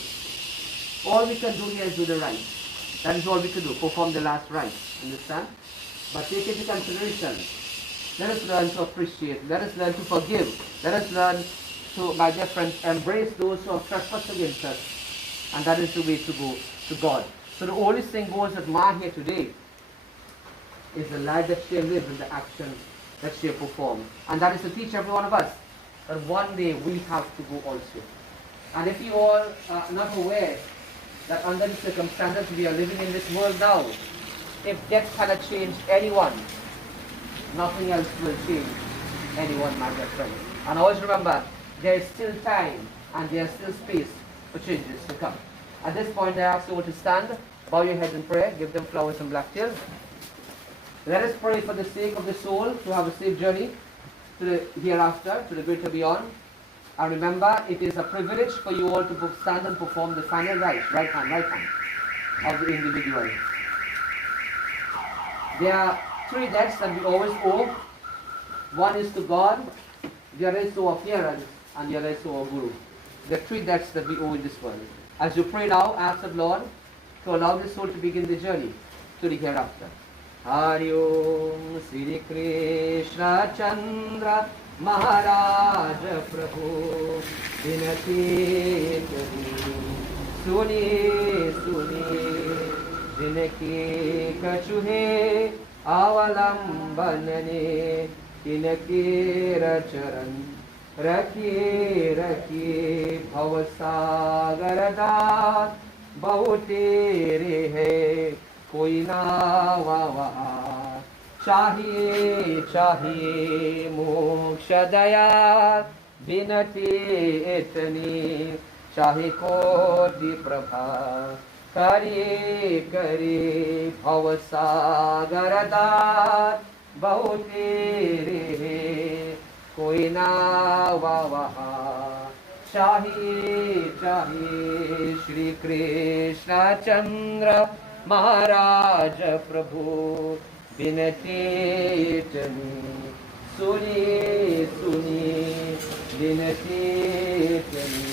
All we can do here is do the right. That is all we can do, perform the last rite. Understand? But take into consideration. Let us learn to appreciate. Let us learn to forgive. Let us learn to, my dear friends, embrace those who have trespassed against us. And that is the way to go to God. So the only thing goes that Ma here today is the life that she lives in the action that she has performed. And that is to teach every one of us that one day we have to go also. And if you all are not aware that under the circumstances we are living in this world now, if death cannot change anyone, nothing else will change anyone, my dear friends. And always remember, there is still time and there is still space for changes to come. At this point, I ask you all to stand, bow your heads in prayer, give them flowers and black tears. Let us pray for the sake of the soul to have a safe journey to the hereafter, to the greater beyond. And remember, it is a privilege for you all to stand and perform the final rite, right hand, of the individual. There are three debts that we always owe. One is to God, the other is to our parents, and the other is to our Guru. There are three debts that we owe in this world. As you pray now, ask the Lord to allow the soul to begin the journey to the hereafter. Hari Om Sri Krishna Chandra Maharaj Prabhu Vinati Suni Suni Jinaki Kachuhe Avalambanane Tinaki Racharan Raki Raki Bhavasagarada Bahute Rehe कोई ना वावा चाहिए चाहिए मोक्ष दया बिनती इतनी चाहे कोटि प्रभा करे करे भवसागर दार बहुत रे कोई ना वावा चाहिए चाहिए श्री कृष्ण चंद्र महाराज प्रभु बिनती इतनी सुनी सुनी बिनती इतनी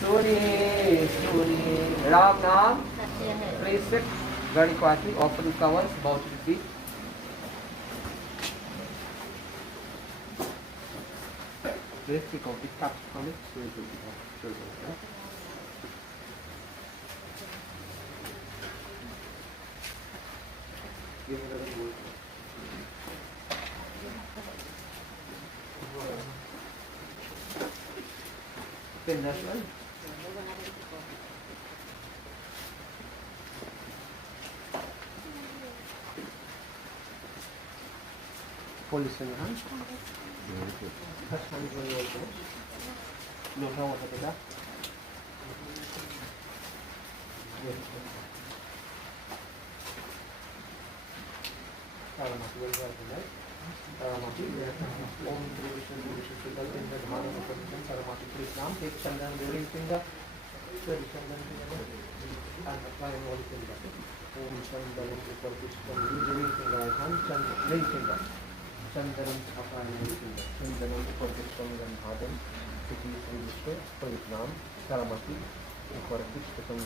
सुनी सुनी राम नाम please sit very quietly, offer the flowers, bow to the feet. Please take off the cap from it, so it will be off. Give it a good. Pin that one. Hold this in your hand. Touch hand when you also. Look how what that. Yes. Taramattee, very well, right? Taramattee, Om Shri Vishnu Vishnu in the Dhana of the Taramattee, please now take Chandan during finger, Shri Chandan and apply all the finger. Om Chandan upar Pushpam during finger, right hand, Chandan, ring finger. Chandanam apply all the finger. Chandanam upar Pushpam and Hadam, Shri Vishnu, Pranam, Taramattee, upar Pushpam.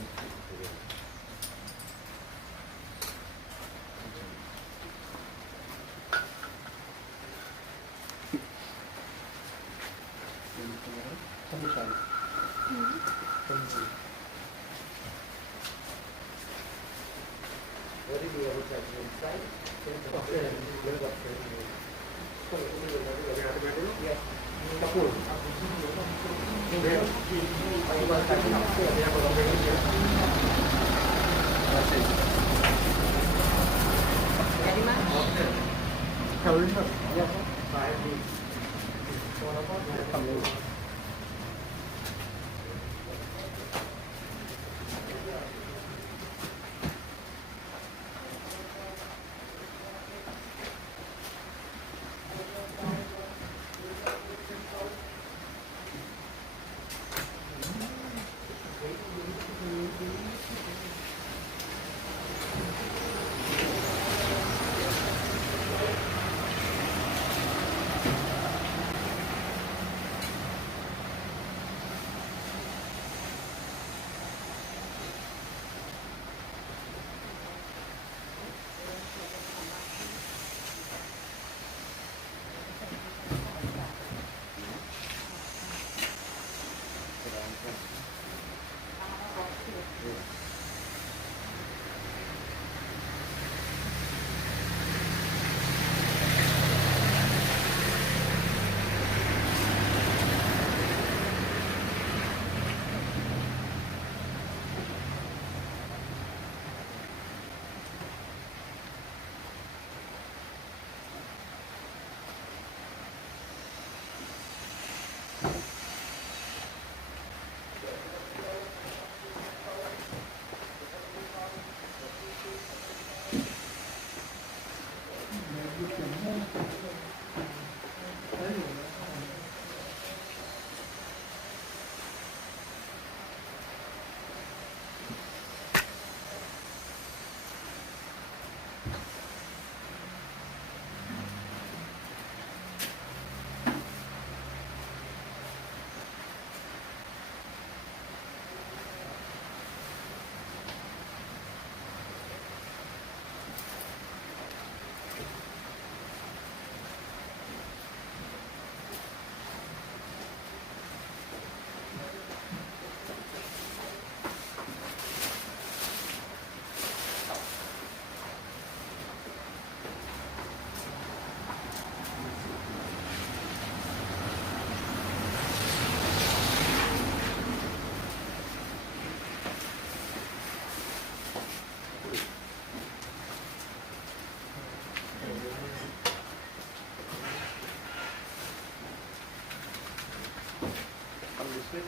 it.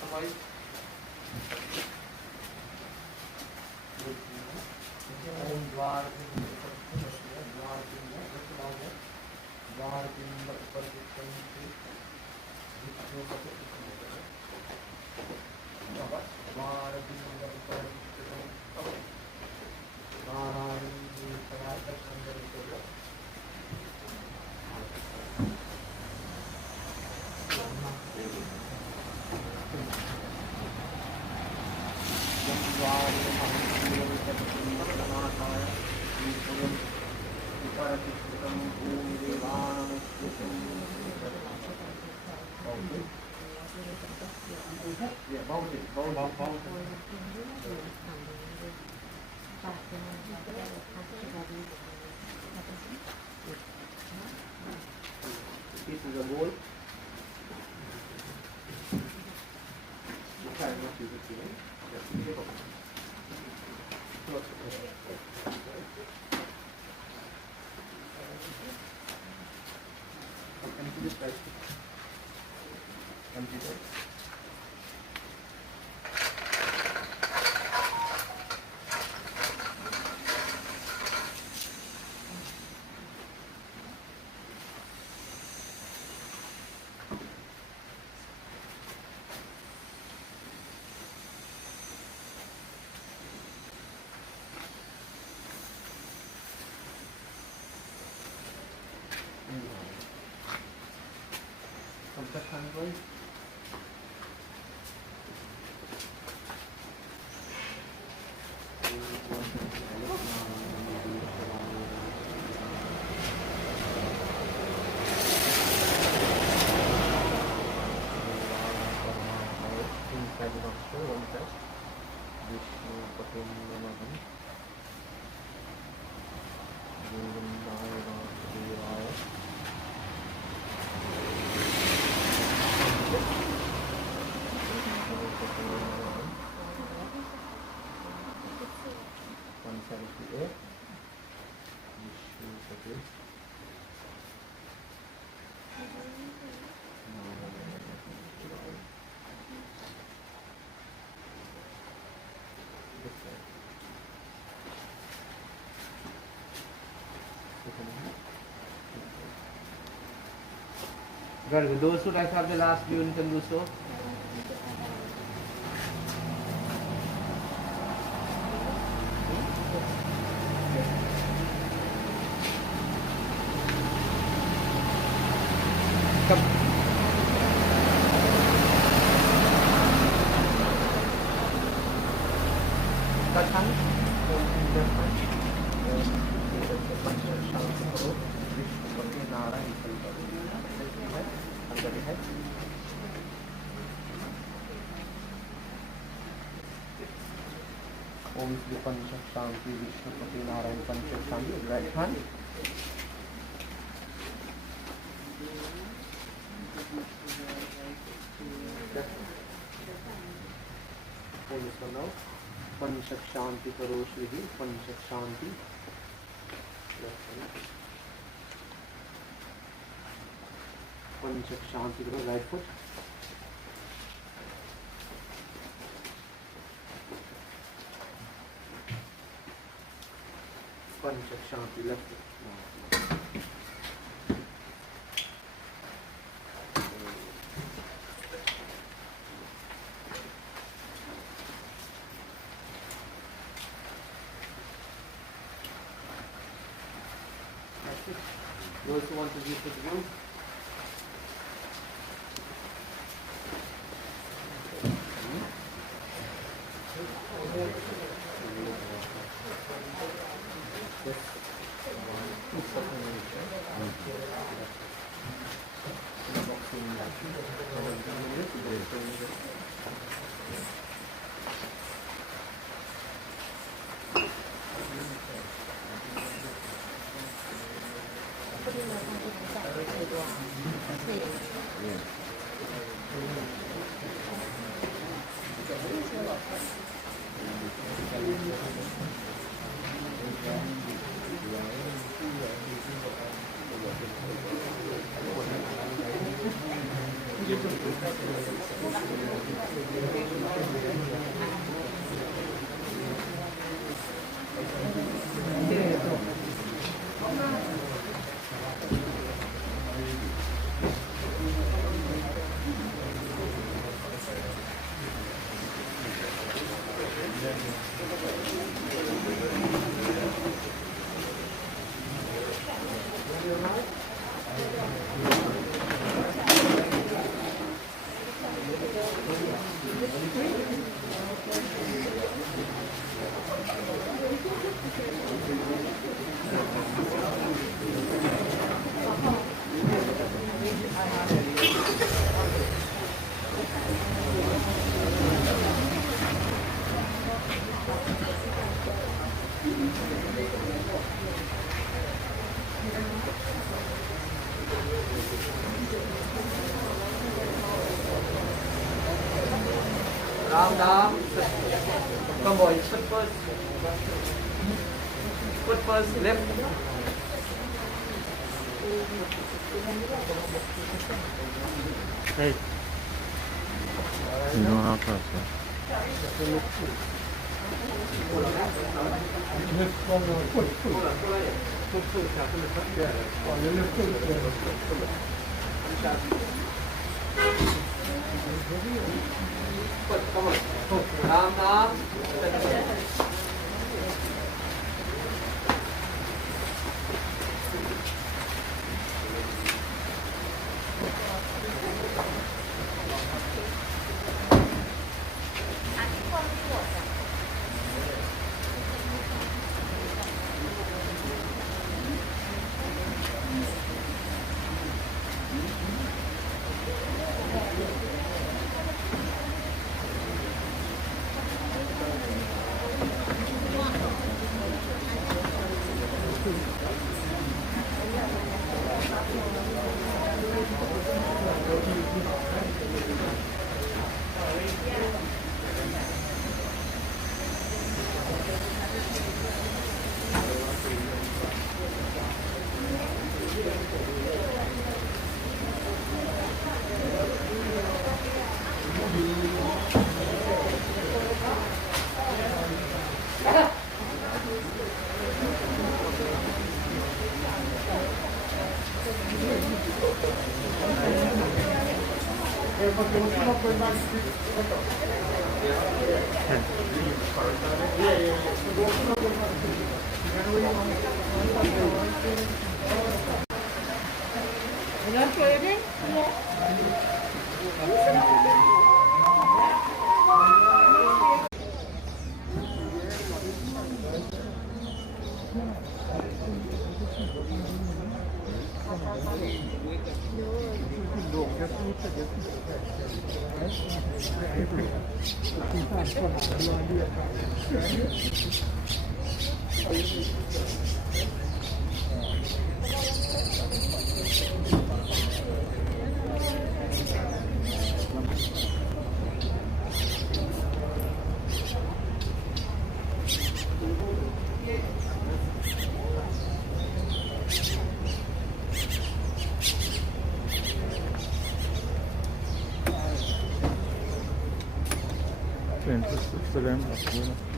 Somebody. ओम द्वार द्वार ऊपर This is a bowl. You try not to use it again. Just pick it up. Empty this right. Empty that. Contact handle. Very good. Those who like to have the last view, you can do so. Touch hands. Under the head. Om Shri Panchak Shanti Vishnu Pati Narayan Panchak Shanti. Right hand. Hold this one now. Panchak Shanti Karo Shri Panchak Shanti. Panchak Shanti Karo right foot. Panchak Shanti left foot. That's it. Those who want to use the view. Ram Ram. Come boy, foot first, left. Hey. You don't have to. Come on. Ram Ram. Instagram upload.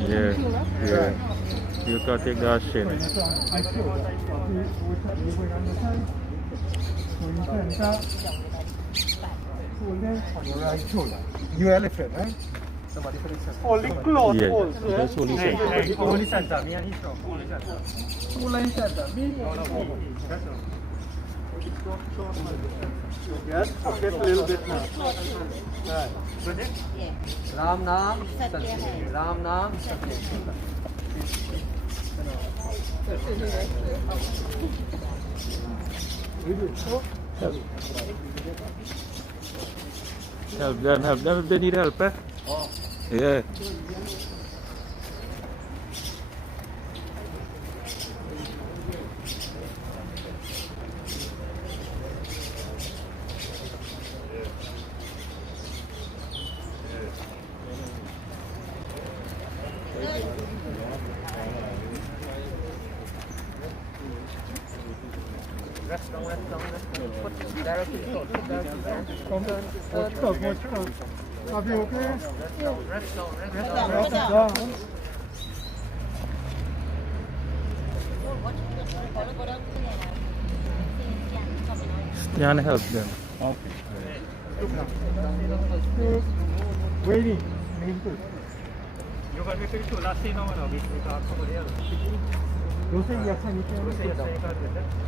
Yeah, yeah. You can take that shit. You elephant, right? Holding cloth Yeah, also. that's holy center. Holy center, me and Israel. Two line center. Yes, okay, a little bit now. Right. Ram Nam Satya Hai. Ram Nam Satya Hai. Help them if they need help, eh? Yeah. Are you okay? Rest Rest down. Stand help them. Waiting. You got me to last scene now, we talk over here. You say yes, and you can Say that.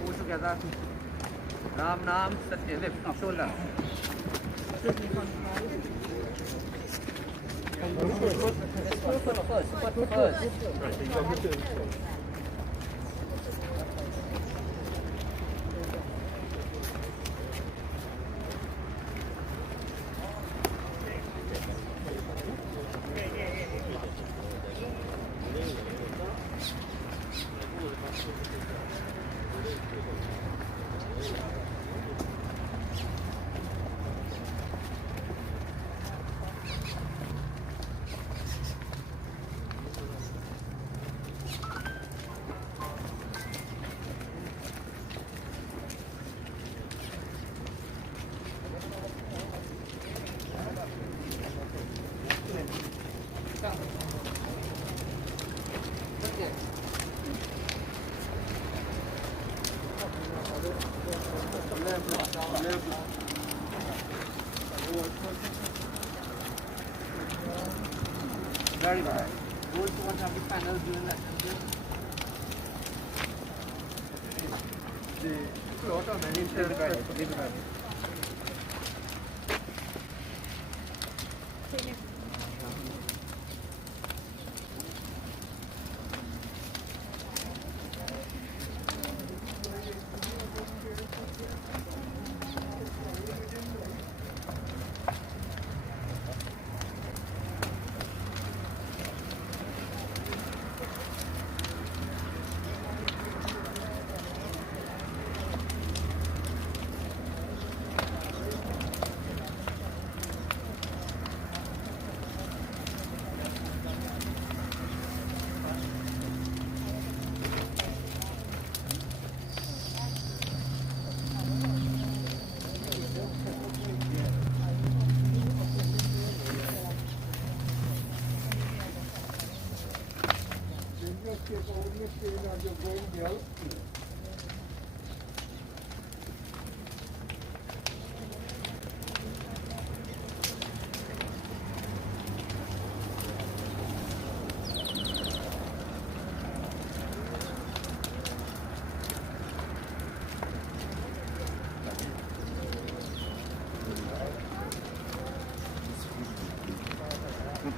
All together. Ram Nam Satya. Lift shoulder. First. Very good. Go to one of the panels doing that. The float on any cell.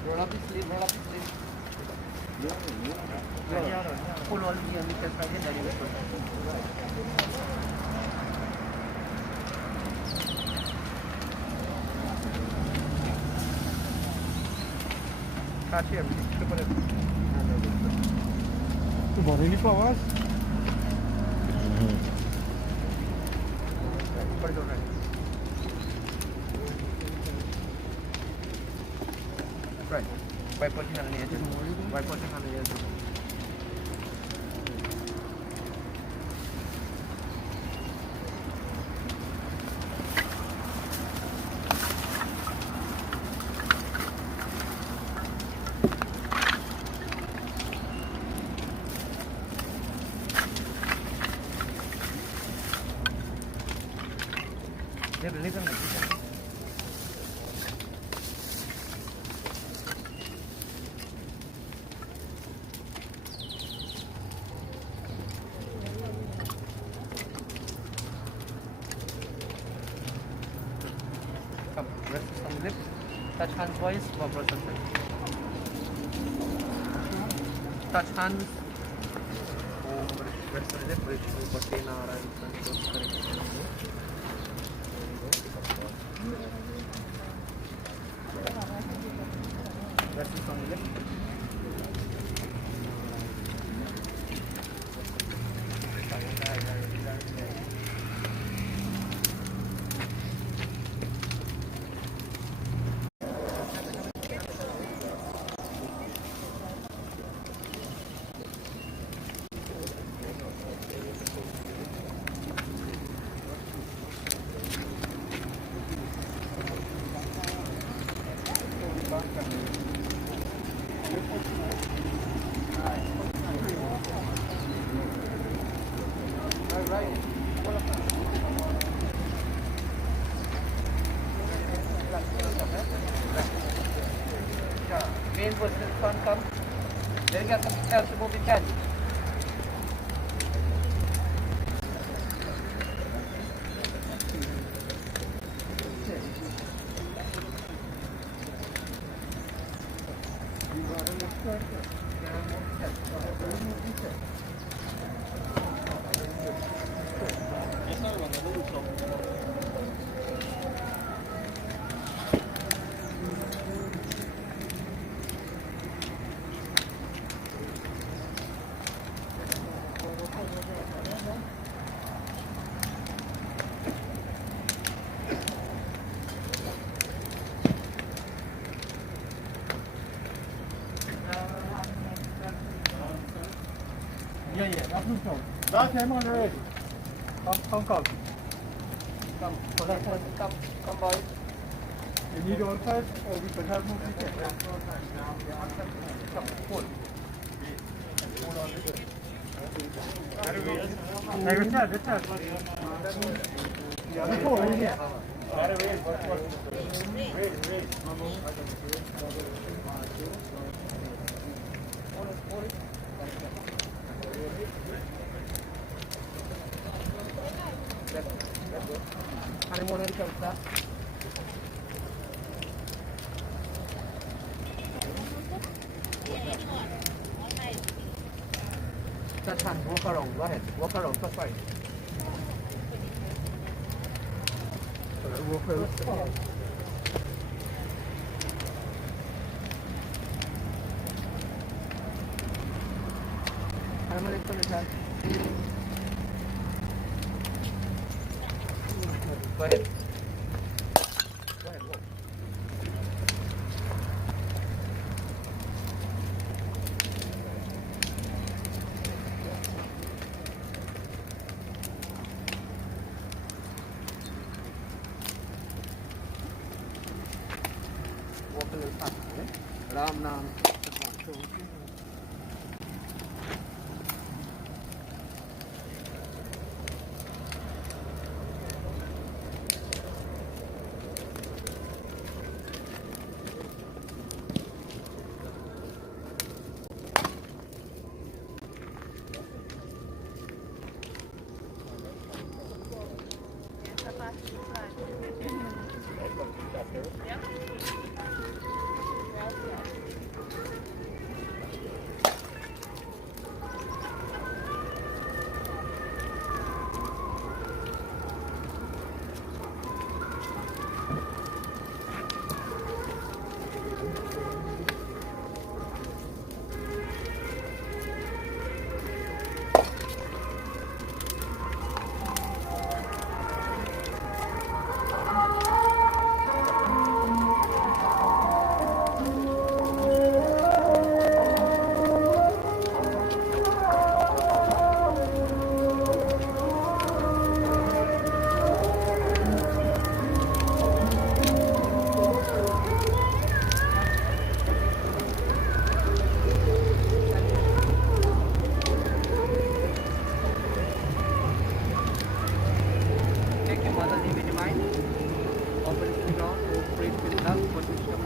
Roll up the sleeve, roll up the sleeve. Pull all the umbilicus right in, then you will put Catch here, triple it. Tu bora ele para baixo. Put it on right. Right. By putting on the edge. By putting on the edge. Listen. Come, rest on the lips. Touch hands twice for processing. Touch hands. Rest on the lip. Rest on the lip. Rest on the lip. Main person can't come. Then get something else to move in catch. Yeah, that's no problem. That came on already. Come. Come, boy. You need all five, or we can have more people. Come, pull. Touch hand, walk around, go ahead. Walk around, touch right. Walk around. I'm going to touch. Go ahead. Go ahead, walk. Walk a little faster, okay? Ram Nam. Take your mother name in your mind. Open it to the ground. Pray with love. What we shall do.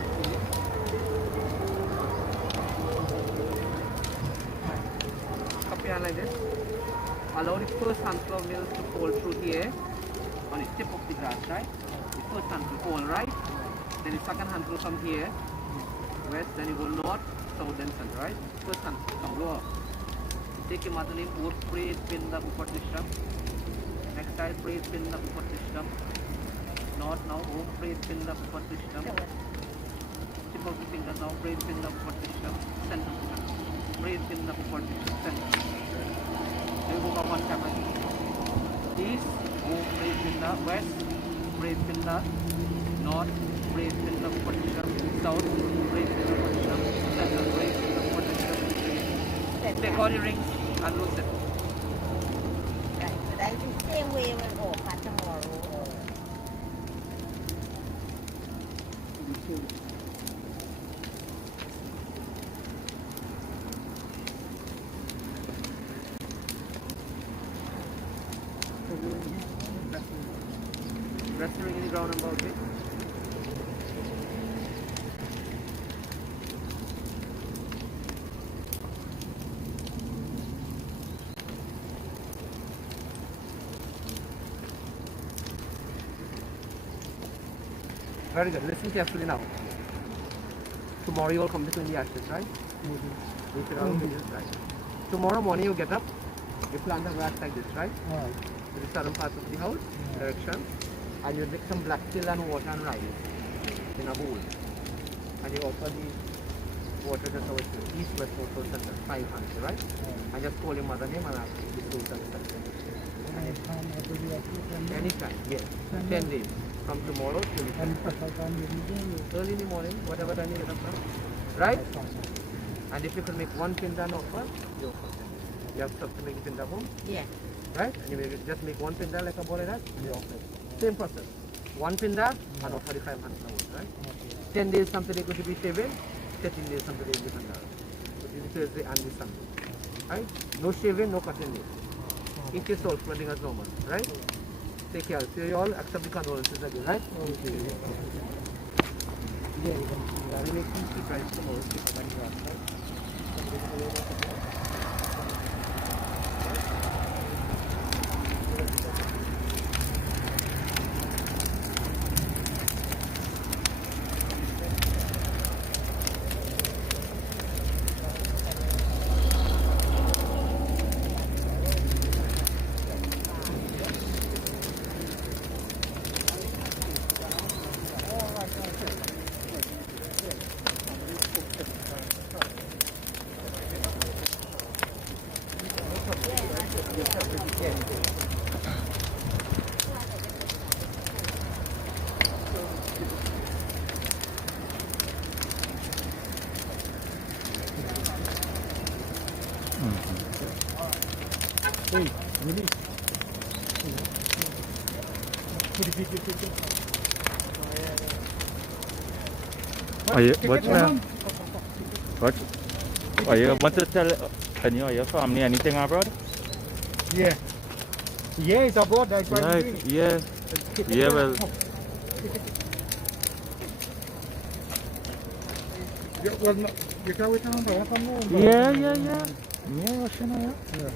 Cup your hand like this. Allow the first handful of milk to fall through the air on the tip of the grass, right? The first handful fall right. Then the second handful come here, west, then you go north, south, and center, right? First handful come lower. Take your mother name, both pray, pinda, upatishtha. Next side, pray, pinda, upatishtha. North now, home, pray, pinda, upatishtha. Tip of the finger now, pray, pinda, upatishtha. Center. Pray, pinda, upatishtha. Center. Then go back one time again. East, home, pray, pinda. West, pray, pinda. North, pray, pinda, upatishtha. South, pray, pinda, upatishtha. Center, pray, pinda, upatishtha. Take all your rings and lose it. That is the same way when we open tomorrow. Rest the ring in the ground about it. Very good. Listen carefully now. Tomorrow you will come between the ashes, right? You should all do this, right? Tomorrow morning you get up, you plant the grass like this, right? To the southern part of the house, direction. And you mix some black till and water and rice in a bowl. And you offer the water just over to east, west, north, south, center, 5 hands, right? And just call your mother name and ask the souls and center. Anytime, yes. 10 days. From tomorrow till early in the morning, whatever time you get up from. Right? And if you can make one pinda offer, you offer. You have stuff to make a pinda home? Yeah. Right? And you just make one pinda like a ball like that, you offer. Same process. One pinda and offer the 500 hours, right? 10 days something going to be shaving, 13 days something will be pinda. So this is Thursday and this Sunday. Right? No shaving, no cutting days. Eat your soul flooding as normal, right? Take care. So you all accept the condolences again, right? Okay. Yeah, we make two price tomorrow. Are you, are you want to tell any of your family anything abroad? Yeah. Yeah, it's about that. Right, yeah. Yeah, well. You can wait on the Yeah. Yeah, what's your name? Yeah.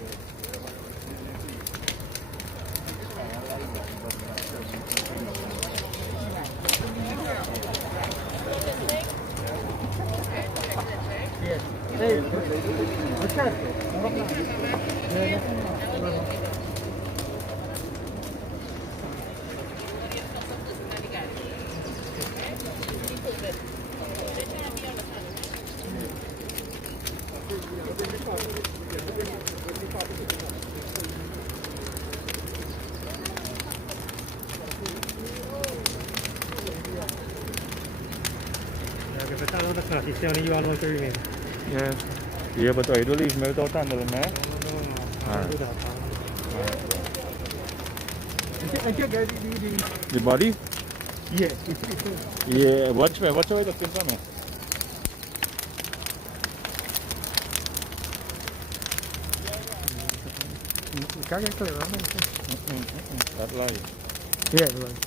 Che facciamo una transizione io a noi per il Yeah. Yeah, but I don't leave me without handling, man. The body? Yeah, Yeah, watch me. Watch how I looking for me. That lie. Yeah, right.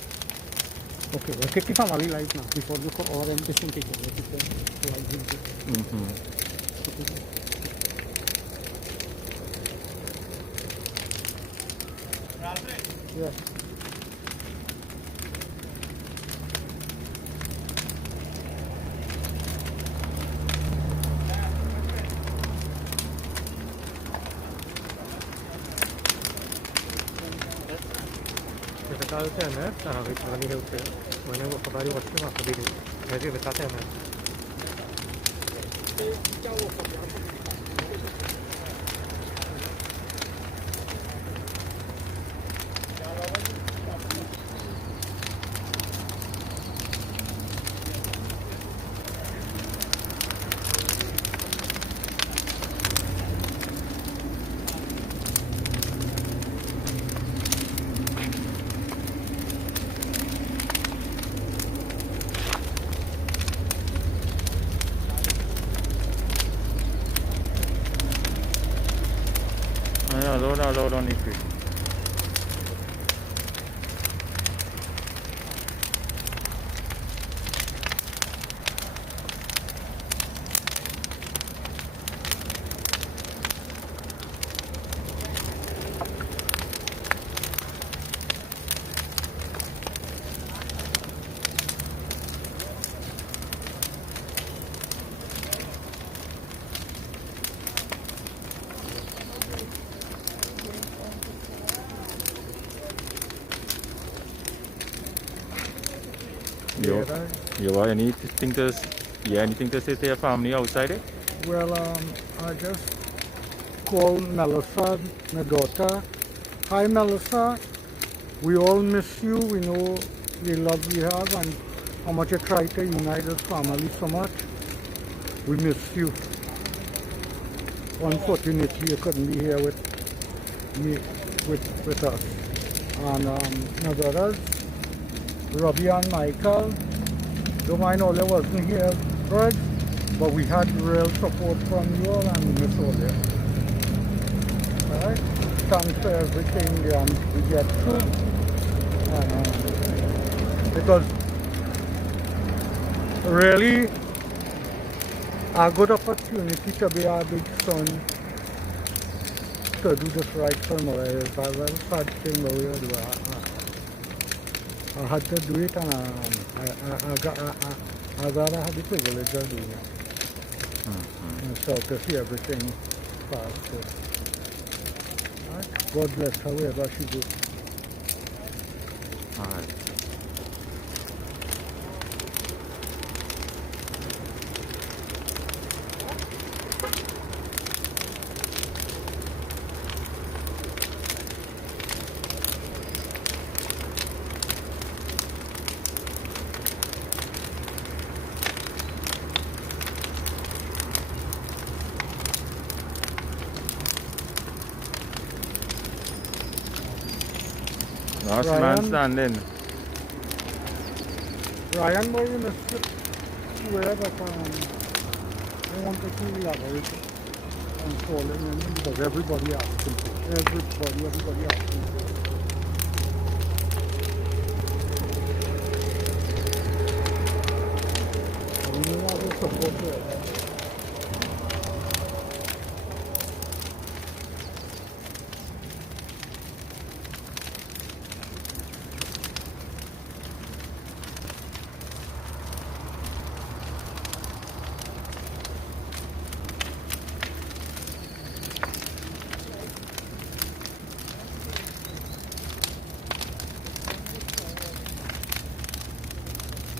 Okay, well, take it family life now before you call all them different people. Yeah. Betal tane, vitani hote. Mane wo khabari wasti ma khabiri. Meje betate hain. Yeah, load on the creek. Anything to say to your family outside it? Well, I just called Melissa, my daughter. Hi, Melissa. We all miss you. We know the love we have and how much you try to unite us family so much. We miss you. Unfortunately, you couldn't be here with me, with us. And my brothers, Robbie and Michael, don't mind all I wasn't here, right? But we had real support from you all and we miss all that. Alright? Thanks for everything we get through. Because really a good opportunity to be a big son to do this right for me. It's a very sad thing that we do. I had to do it and I rather had the privilege of doing it. And so to see everything pass through. Right? God bless her wherever she goes. Alright. Last man standing. Ryan, were you missed it? Wherever I wanted to elaborate on calling him because everybody asked him to. Everybody asked him to. We know how to support it.